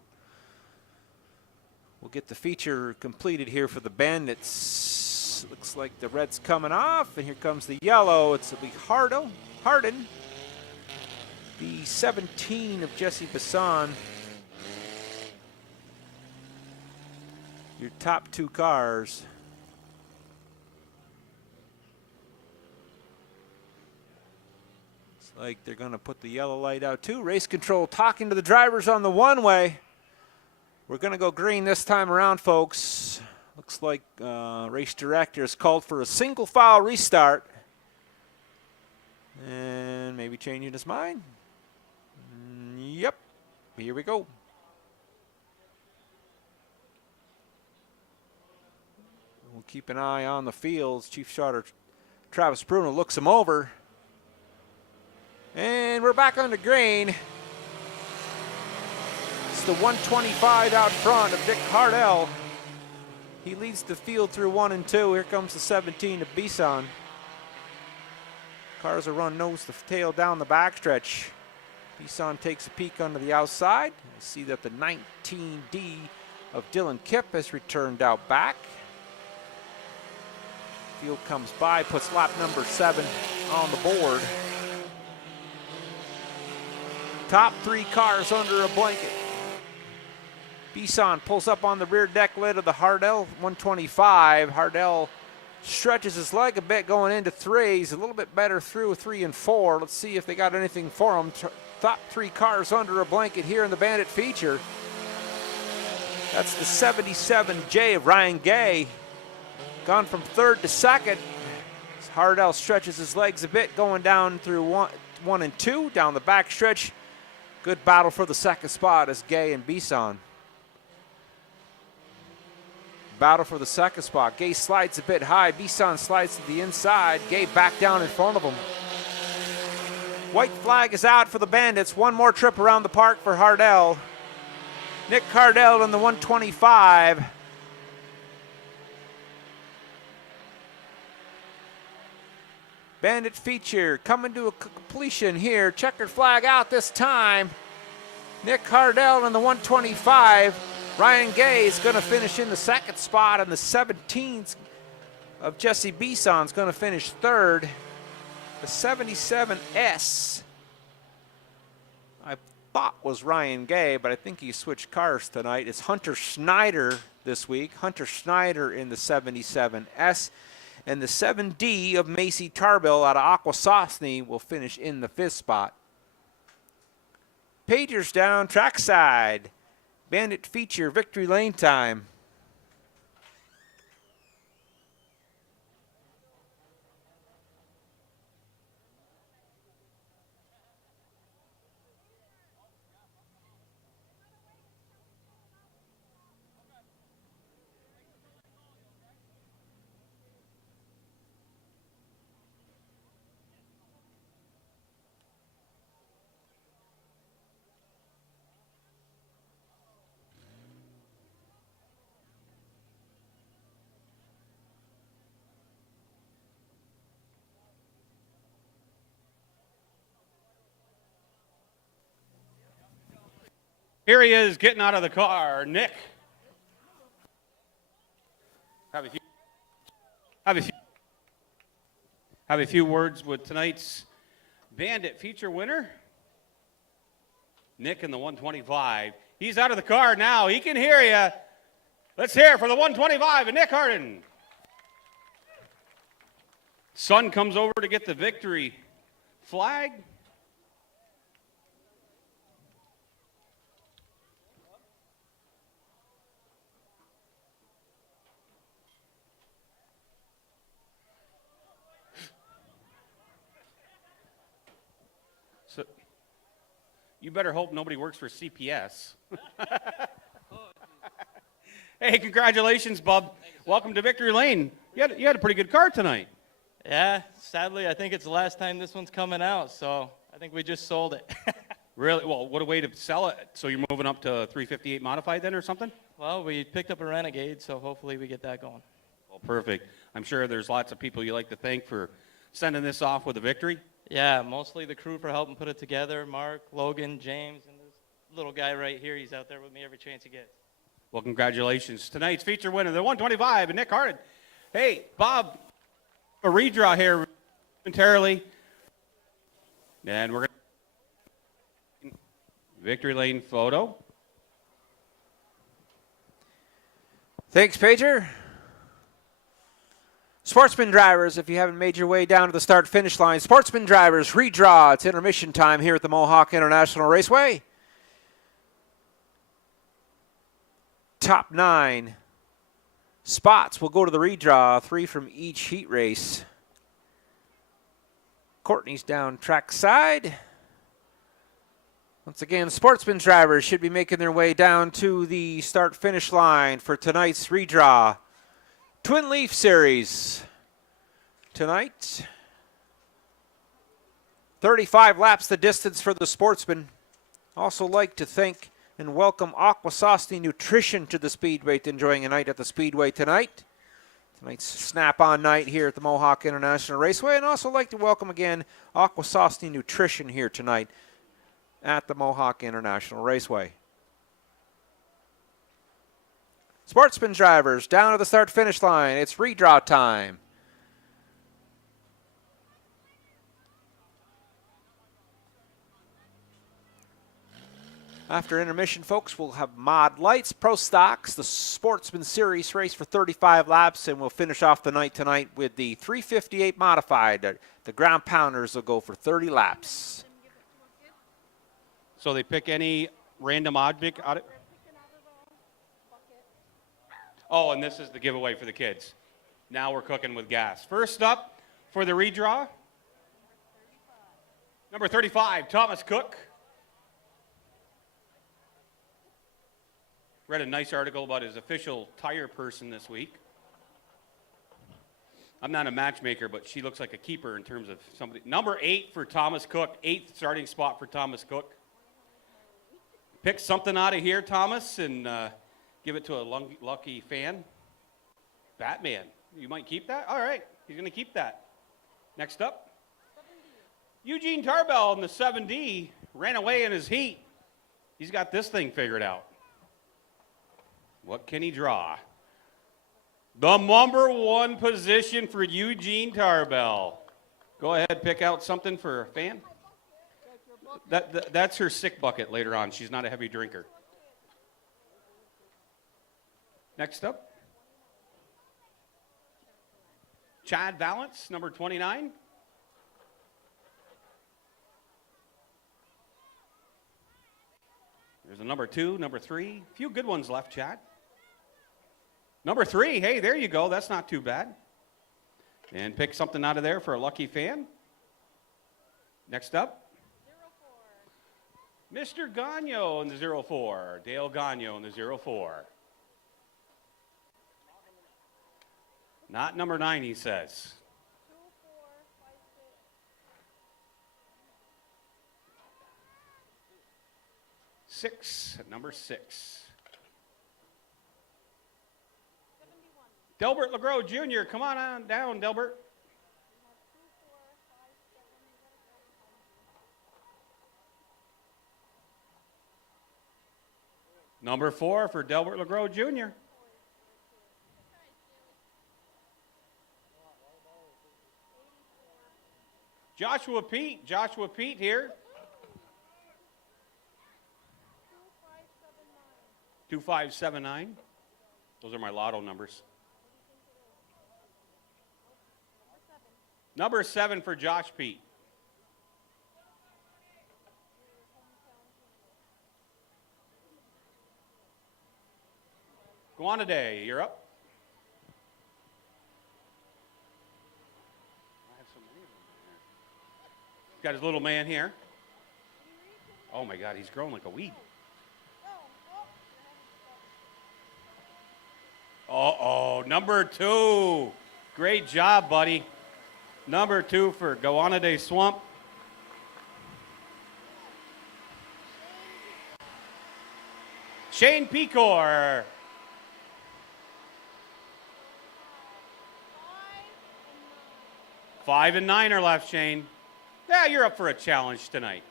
We'll get the feature completed here for the Bandits. Looks like the red's coming off, and here comes the yellow. It'll be Hardin. The 17 of Jesse Bassan. Your top 2 cars. Like they're going to put the yellow light out too. Race control talking to the drivers on the one-way. We're going to go green this time around, folks. Looks like race director has called for a single file restart. And maybe changing his mind. Yep, here we go. We'll keep an eye on the fields. Chief Shotter Travis Bruno looks him over. And we're back on the green. It's the 125 out front of Dick Hardell. He leads the field through 1 and 2. Here comes the 17 of Bisson. Cars are run nose to tail down the backstretch. Bisson takes a peek under the outside. I see that the 19D of Dylan Kipp has returned out back. Field comes by, puts lap number 7 on the board. Top 3 cars under a blanket. Bisson pulls up on the rear deck lid of the Hardell 125. Hardell stretches his leg a bit going into 3. He's a little bit better through 3 and 4. Let's see if they got anything for him. Top 3 cars under a blanket here in the Bandit feature. That's the 77J of Ryan Gay. Gone from 3rd to 2nd. Hardell stretches his legs a bit going down through 1 and 2 down the back stretch. Good battle for the 2nd spot as Gay and Bisson. Battle for the 2nd spot. Gay slides a bit high. Bisson slides to the inside. Gay back down in front of him. White flag is out for the Bandits. One more trip around the park for Hardell. Nick Hardell in the 125. Bandit feature coming to a completion here. Checkered flag out this time. Nick Hardell in the 125. Ryan Gay is going to finish in the 2nd spot, and the 17th of Jesse Bisson is going to finish 3rd. The 77S, I thought was Ryan Gay, but I think he switched cars tonight. It's Hunter Schneider this week. Hunter Schneider in the 77S. And the 7D of Macy Tarbell out of Akwesasne will finish in the 5th spot. Pagers down trackside. Bandit feature victory lane time. Here he is getting out of the car. Nick. Have a few words with tonight's Bandit feature winner. Nick in the 125. He's out of the car now. He can hear you. Let's hear it for the 125 and Nick Harden. Son comes over to get the victory flag. So, you better hope nobody works for CPS. Hey, congratulations, Bub. Welcome to Victory Lane. You had a pretty good car tonight. Yeah, sadly, I think it's the last time this one's coming out, so I think we just sold it. Really? Well, what a way to sell it. So you're moving up to 358 modified then or something? Well, we picked up a Renegade, so hopefully we get that going. Well, perfect. I'm sure there's lots of people you like to thank for sending this off with a victory. Yeah, mostly the crew for helping put it together. Mark, Logan, James, and this little guy right here. He's out there with me every chance he gets. Well, congratulations. Tonight's feature winner, the 125, and Nick Harden. Hey, Bob, a redraw here momentarily. And we're going to Victory Lane photo. Thanks, Pager. Sportsman drivers, if you haven't made your way down to the start-finish line, Sportsman drivers, redraw. It's intermission time here at the Mohawk International Raceway. Top 9 spots will go to the redraw, 3 from each heat race. Courtney's down track side. Once again, Sportsman drivers should be making their way down to the start-finish line for tonight's redraw. Twin Leaf Series tonight. 35 laps the distance for the Sportsman. Also like to thank and welcome Aquasasti Nutrition to the Speedway, enjoying a night at the Speedway tonight. Tonight's snap-on night here at the Mohawk International Raceway. And also like to welcome again Aquasasti Nutrition here tonight at the Mohawk International Raceway. Sportsman drivers down to the start-finish line. It's redraw time. After intermission, folks, we'll have Mod Lights, Pro Stocks, the Sportsman Series race for 35 laps, and we'll finish off the night tonight with the 358 modified. The ground pounders will go for 30 laps. So they pick any random object out of... Oh, and this is the giveaway for the kids. Now we're cooking with gas. First up for the redraw, number 35, Thomas Cook. Read a nice article about his official tire person this week. I'm not a matchmaker, but she looks like a keeper in terms of somebody. Number 8 for Thomas Cook, 8th starting spot for Thomas Cook. Pick something out of here, Thomas, and give it to a lucky fan. Batman. You might keep that? All right. He's going to keep that. Next up. 7D. Eugene Tarbell in the 7D ran away in his heat. He's got this thing figured out. What can he draw? The number 1 position for Eugene Tarbell. Go ahead, pick out something for a fan. That's her sick bucket later on. She's not a heavy drinker. Next up. Chad Valance, number 29. There's a number 2, number 3. A few good ones left, Chad. Number 3, hey, there you go. That's not too bad. And pick something out of there for a lucky fan. Next up. 04. Mr. Gagno in the 04. Dale Gagno in the 04. Not number 9, he says. 2, 4, 5, 6. 6, number 6. 71. Delbert LeGros Jr., come on down, Delbert. We have 2, 4, 5, 7. Number 4 for Delbert LeGros Jr. Joshua Pete here. 2579. Those are my lotto numbers. Number 7 for Josh Pete. Guanaday, you're up. I have so many of them in there. Got his little man here. Oh my God, he's growing like a weed. Uh-oh, number 2. Great job, buddy. Number 2 for Guanaday Swamp. Shane Pecor. 5 and 9 are left, Shane. Yeah, you're up for a challenge tonight.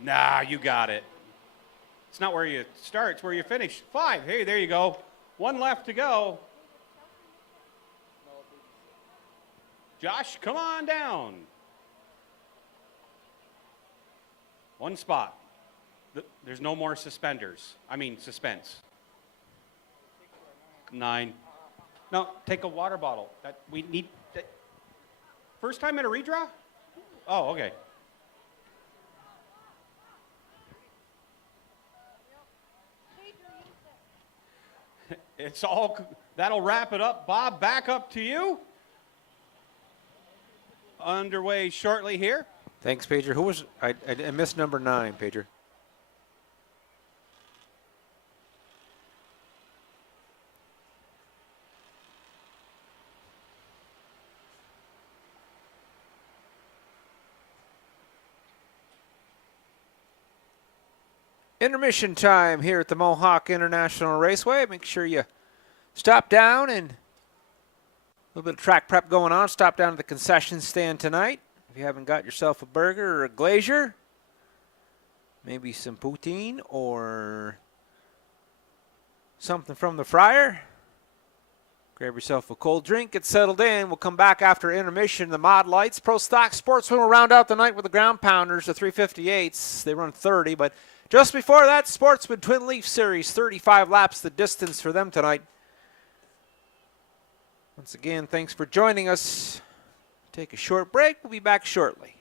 Nah, you got it. It's not where you start, it's where you finish. 5. Hey, there you go. 1 left to go. Josh, come on down. 1 spot. There's no more suspenders. I mean, suspense. 9. No, take a water bottle. We need. First time in a redraw? Oh, okay. It's all, that'll wrap it up. Bob, back up to you. Underway shortly here. Thanks, Pager. Who was, I missed number 9, Pager. Intermission time here at the Mohawk International Raceway. Make sure you stop down and a little bit of track prep going on. Stop down at the concession stand tonight. If you haven't got yourself a burger or a glazier, maybe some poutine or something from the fryer. Grab yourself a cold drink, get settled in. We'll come back after intermission. The Mod Lights Pro Stock Sportsman will round out the night with the Ground Pounders, the 358s. They run 30, but just before that, Sportsman Twin Leaf Series, 35 laps the distance for them tonight. Once again, thanks for joining us. Take a short break. We'll be back shortly.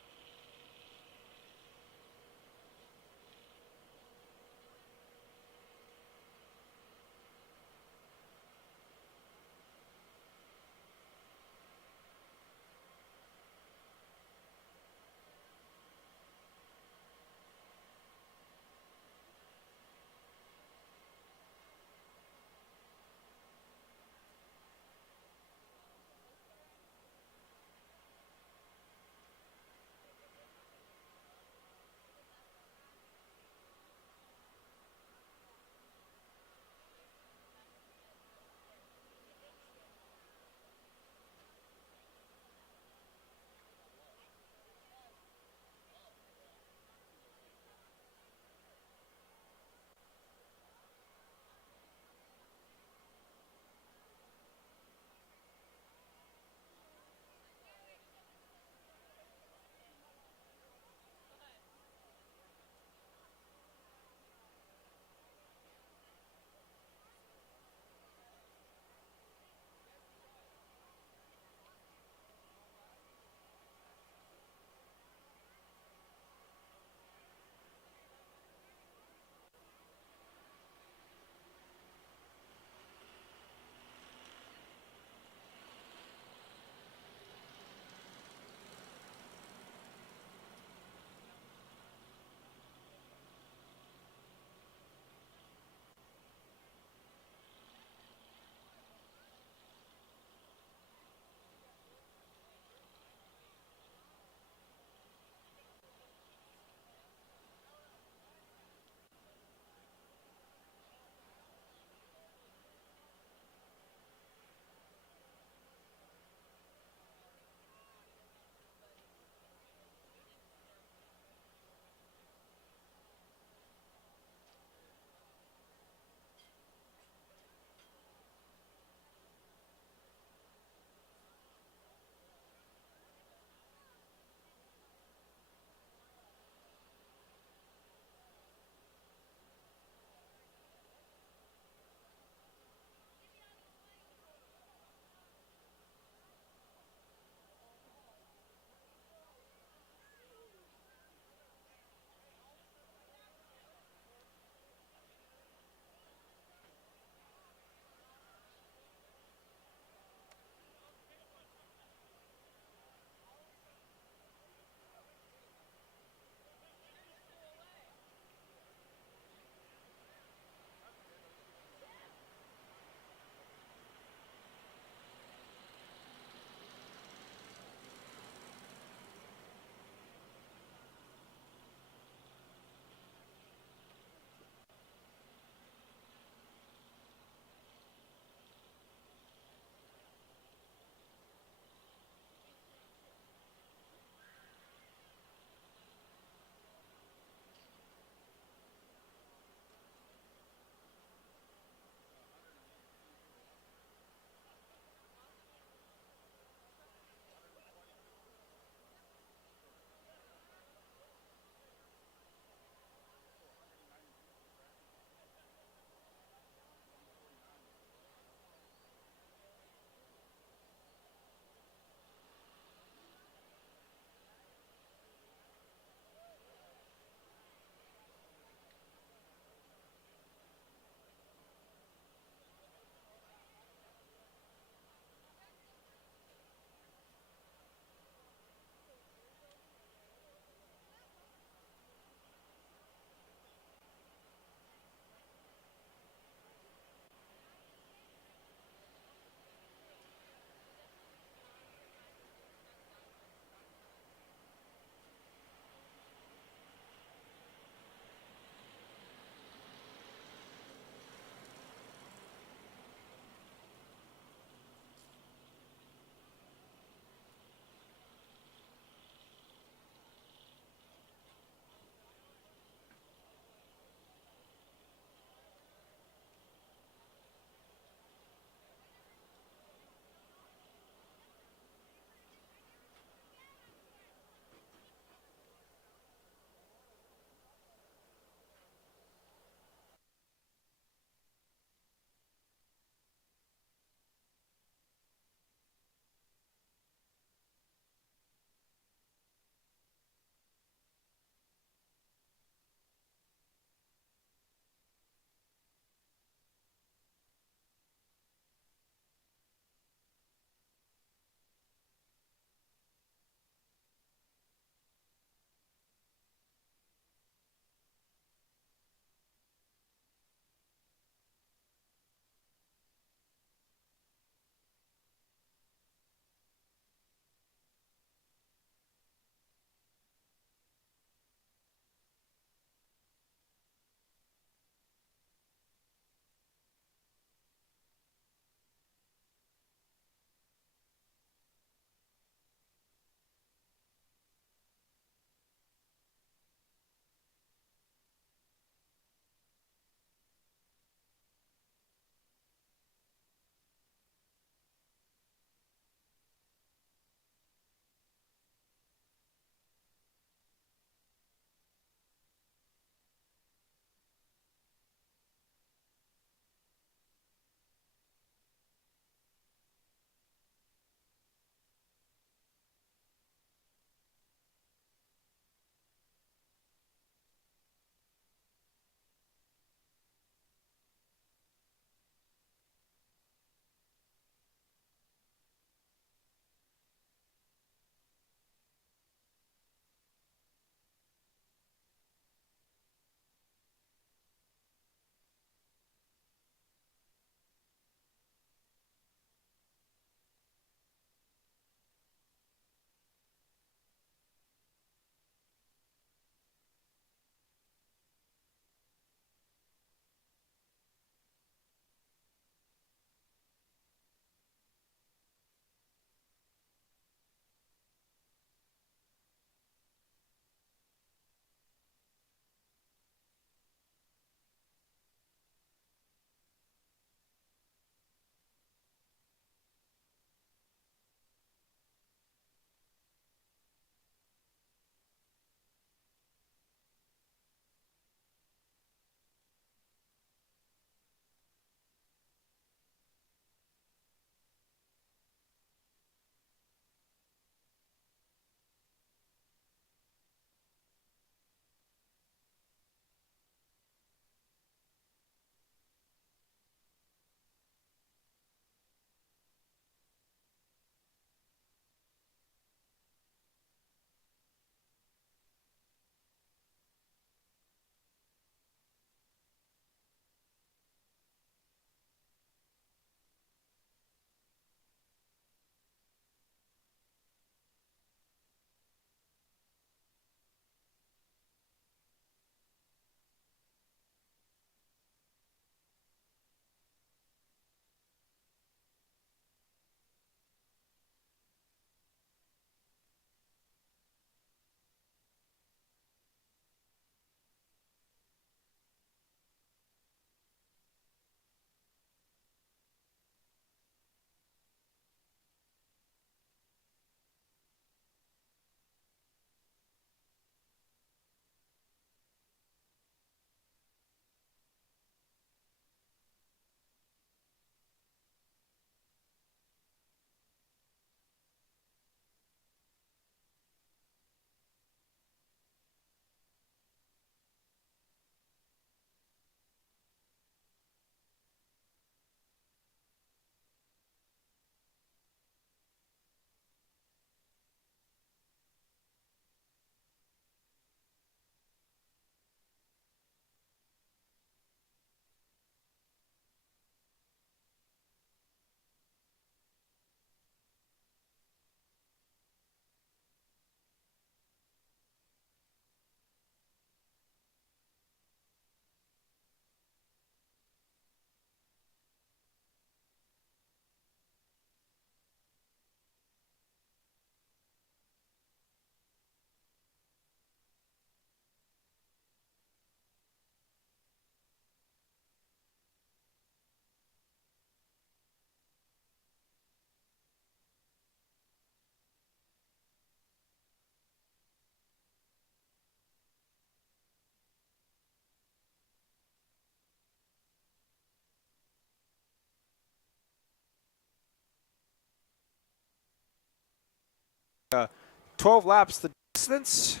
12 laps the distance.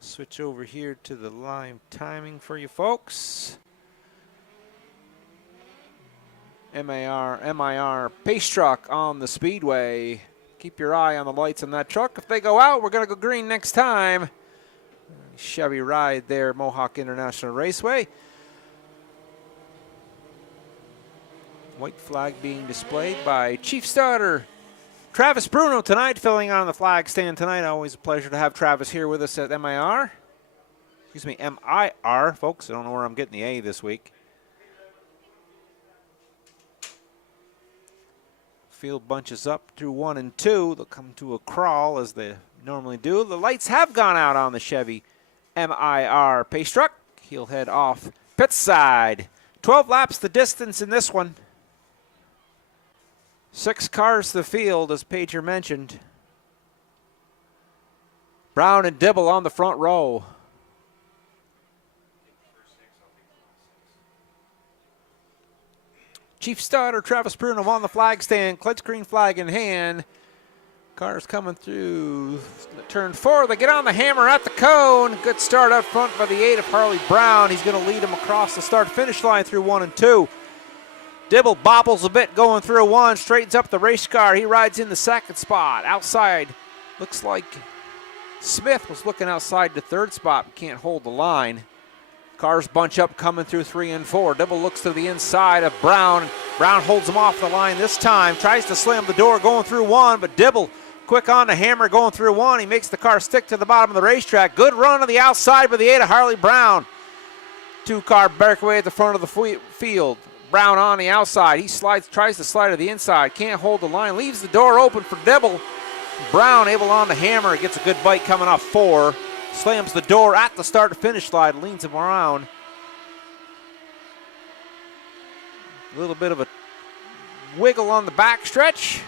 Switch over here to the live timing for you folks. MIR pace truck on the speedway. Keep your eye on the lights on that truck. If they go out, we're going to go green next time. Chevy ride there, Mohawk International Raceway. White flag being displayed by Chief Starter Travis Bruno tonight, filling on the flag stand tonight. Always a pleasure to have Travis here with us at MIR. Excuse me, MIR, folks. I don't know where I'm getting the A this week. Field bunches up through 1 and 2. They'll come to a crawl as they normally do. The lights have gone out on the Chevy MIR pace truck. He'll head off pit side. 12 laps the distance in this one. 6 cars to the field, as Pager mentioned. Brown and Dibble on the front row. Chief Starter Travis Bruno on the flag stand, clutch green flag in hand. Cars coming through turn 4. They get on the hammer at the cone. Good start up front by the 8 of Harley Brown. He's going to lead him across the start-finish line through 1 and 2. Dibble bobbles a bit going through 1, straightens up the race car. He rides in the second spot. Outside, looks like Smith was looking outside the 3rd spot, but can't hold the line. Cars bunch up coming through 3 and 4. Dibble looks to the inside of Brown. Brown holds him off the line this time. Tries to slam the door going through 1, but Dibble quick on the hammer going through 1. He makes the car stick to the bottom of the racetrack. Good run on the outside by the 8 of Harley Brown. 2-car breakaway at the front of the field. Brown on the outside. He tries to slide to the inside. Can't hold the line. Leaves the door open for Dibble. Brown able on the hammer. Gets a good bite coming off 4. Slams the door at the start-to-finish line. Leans him around. A little bit of a wiggle on the backstretch.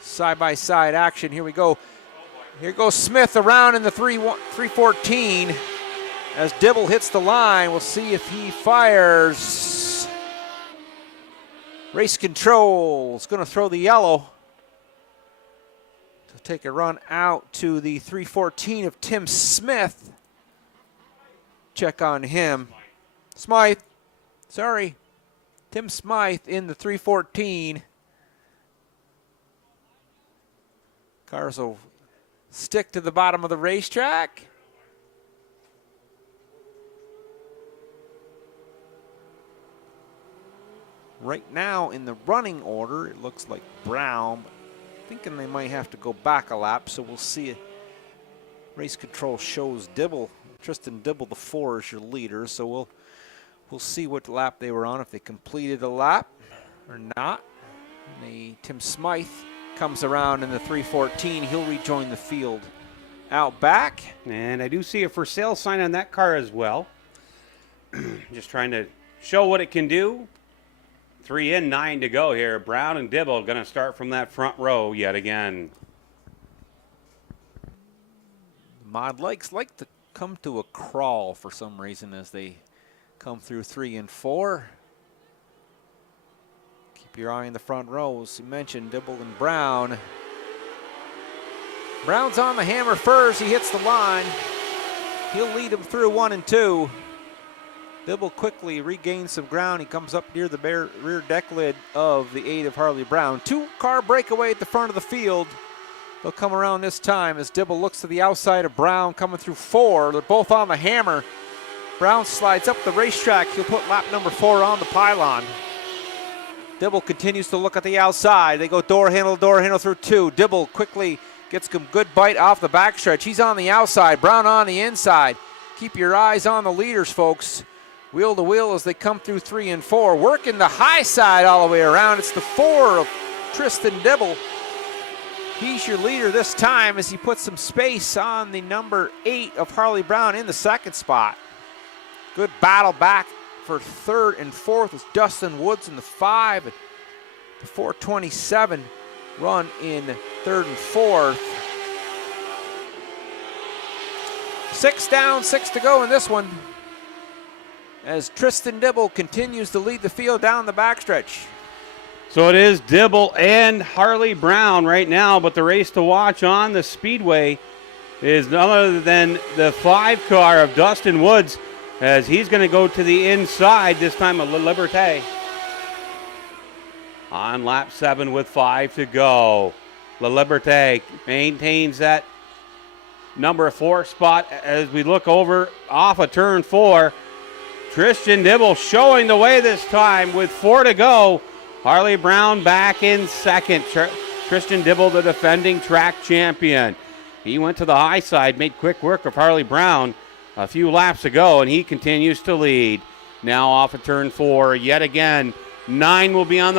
Side-by-side action. Here we go. Here goes Smith around in the 314. As Dibble hits the line, we'll see if he fires. Race control is going to throw the yellow. To take a run out to the 314 of Tim Smith. Check on him. Smythe. Sorry. Tim Smythe in the 314. Cars will stick to the bottom of the racetrack. Right now in the running order, it looks like Brown. Thinking they might have to go back a lap, so we'll see. Race control shows Dibble, Tristan Dibble, the 4 is your leader, so we'll see what lap they were on, if they completed a lap or not. Tim Smythe comes around in the 314. He'll rejoin the field out back. And I do see a for sale sign on that car as well. Just trying to show what it can do. 3 in, 9 to go here. Brown and Dibble going to start from that front row yet again. Mod likes like to come to a crawl for some reason as they come through 3 and 4. Keep your eye on the front row. As you mentioned, Dibble and Brown. Brown's on the hammer first. He hits the line. He'll lead him through 1 and 2. Dibble quickly regains some ground. He comes up near the rear deck lid of the 8 of Harley Brown. 2-car breakaway at the front of the field. They'll come around this time as Dibble looks to the outside of Brown coming through 4. They're both on the hammer. Brown slides up the racetrack. He'll put lap number 4 on the pylon. Dibble continues to look at the outside. They go door handle through 2. Dibble quickly gets a good bite off the backstretch. He's on the outside. Brown on the inside. Keep your eyes on the leaders, folks. Wheel to wheel as they come through 3 and 4. Working the high side all the way around. It's the 4 of Tristan Dibble. He's your leader this time as he puts some space on the number 8 of Harley Brown in the second spot. Good battle back for 3rd and 4th is Dustin Woods in the 5. And the 427 run in 3rd and 4th. 6 down, 6 to go in this one, as Tristan Dibble continues to lead the field down the backstretch. So it is Dibble and Harley Brown right now, but the race to watch on the speedway is none other than the 5 car of Dustin Woods, as he's going to go to the inside, this time of La Liberté. On lap 7 with 5 to go. La Liberté maintains that number 4 spot as we look over off of turn 4. Tristan Dibble showing the way this time with 4 to go. Harley Brown back in second. Tristan Dibble, the defending track champion. He went to the high side, made quick work of Harley Brown a few laps ago, and he continues to lead. Now off of turn 4 yet again. 9 will be on the board.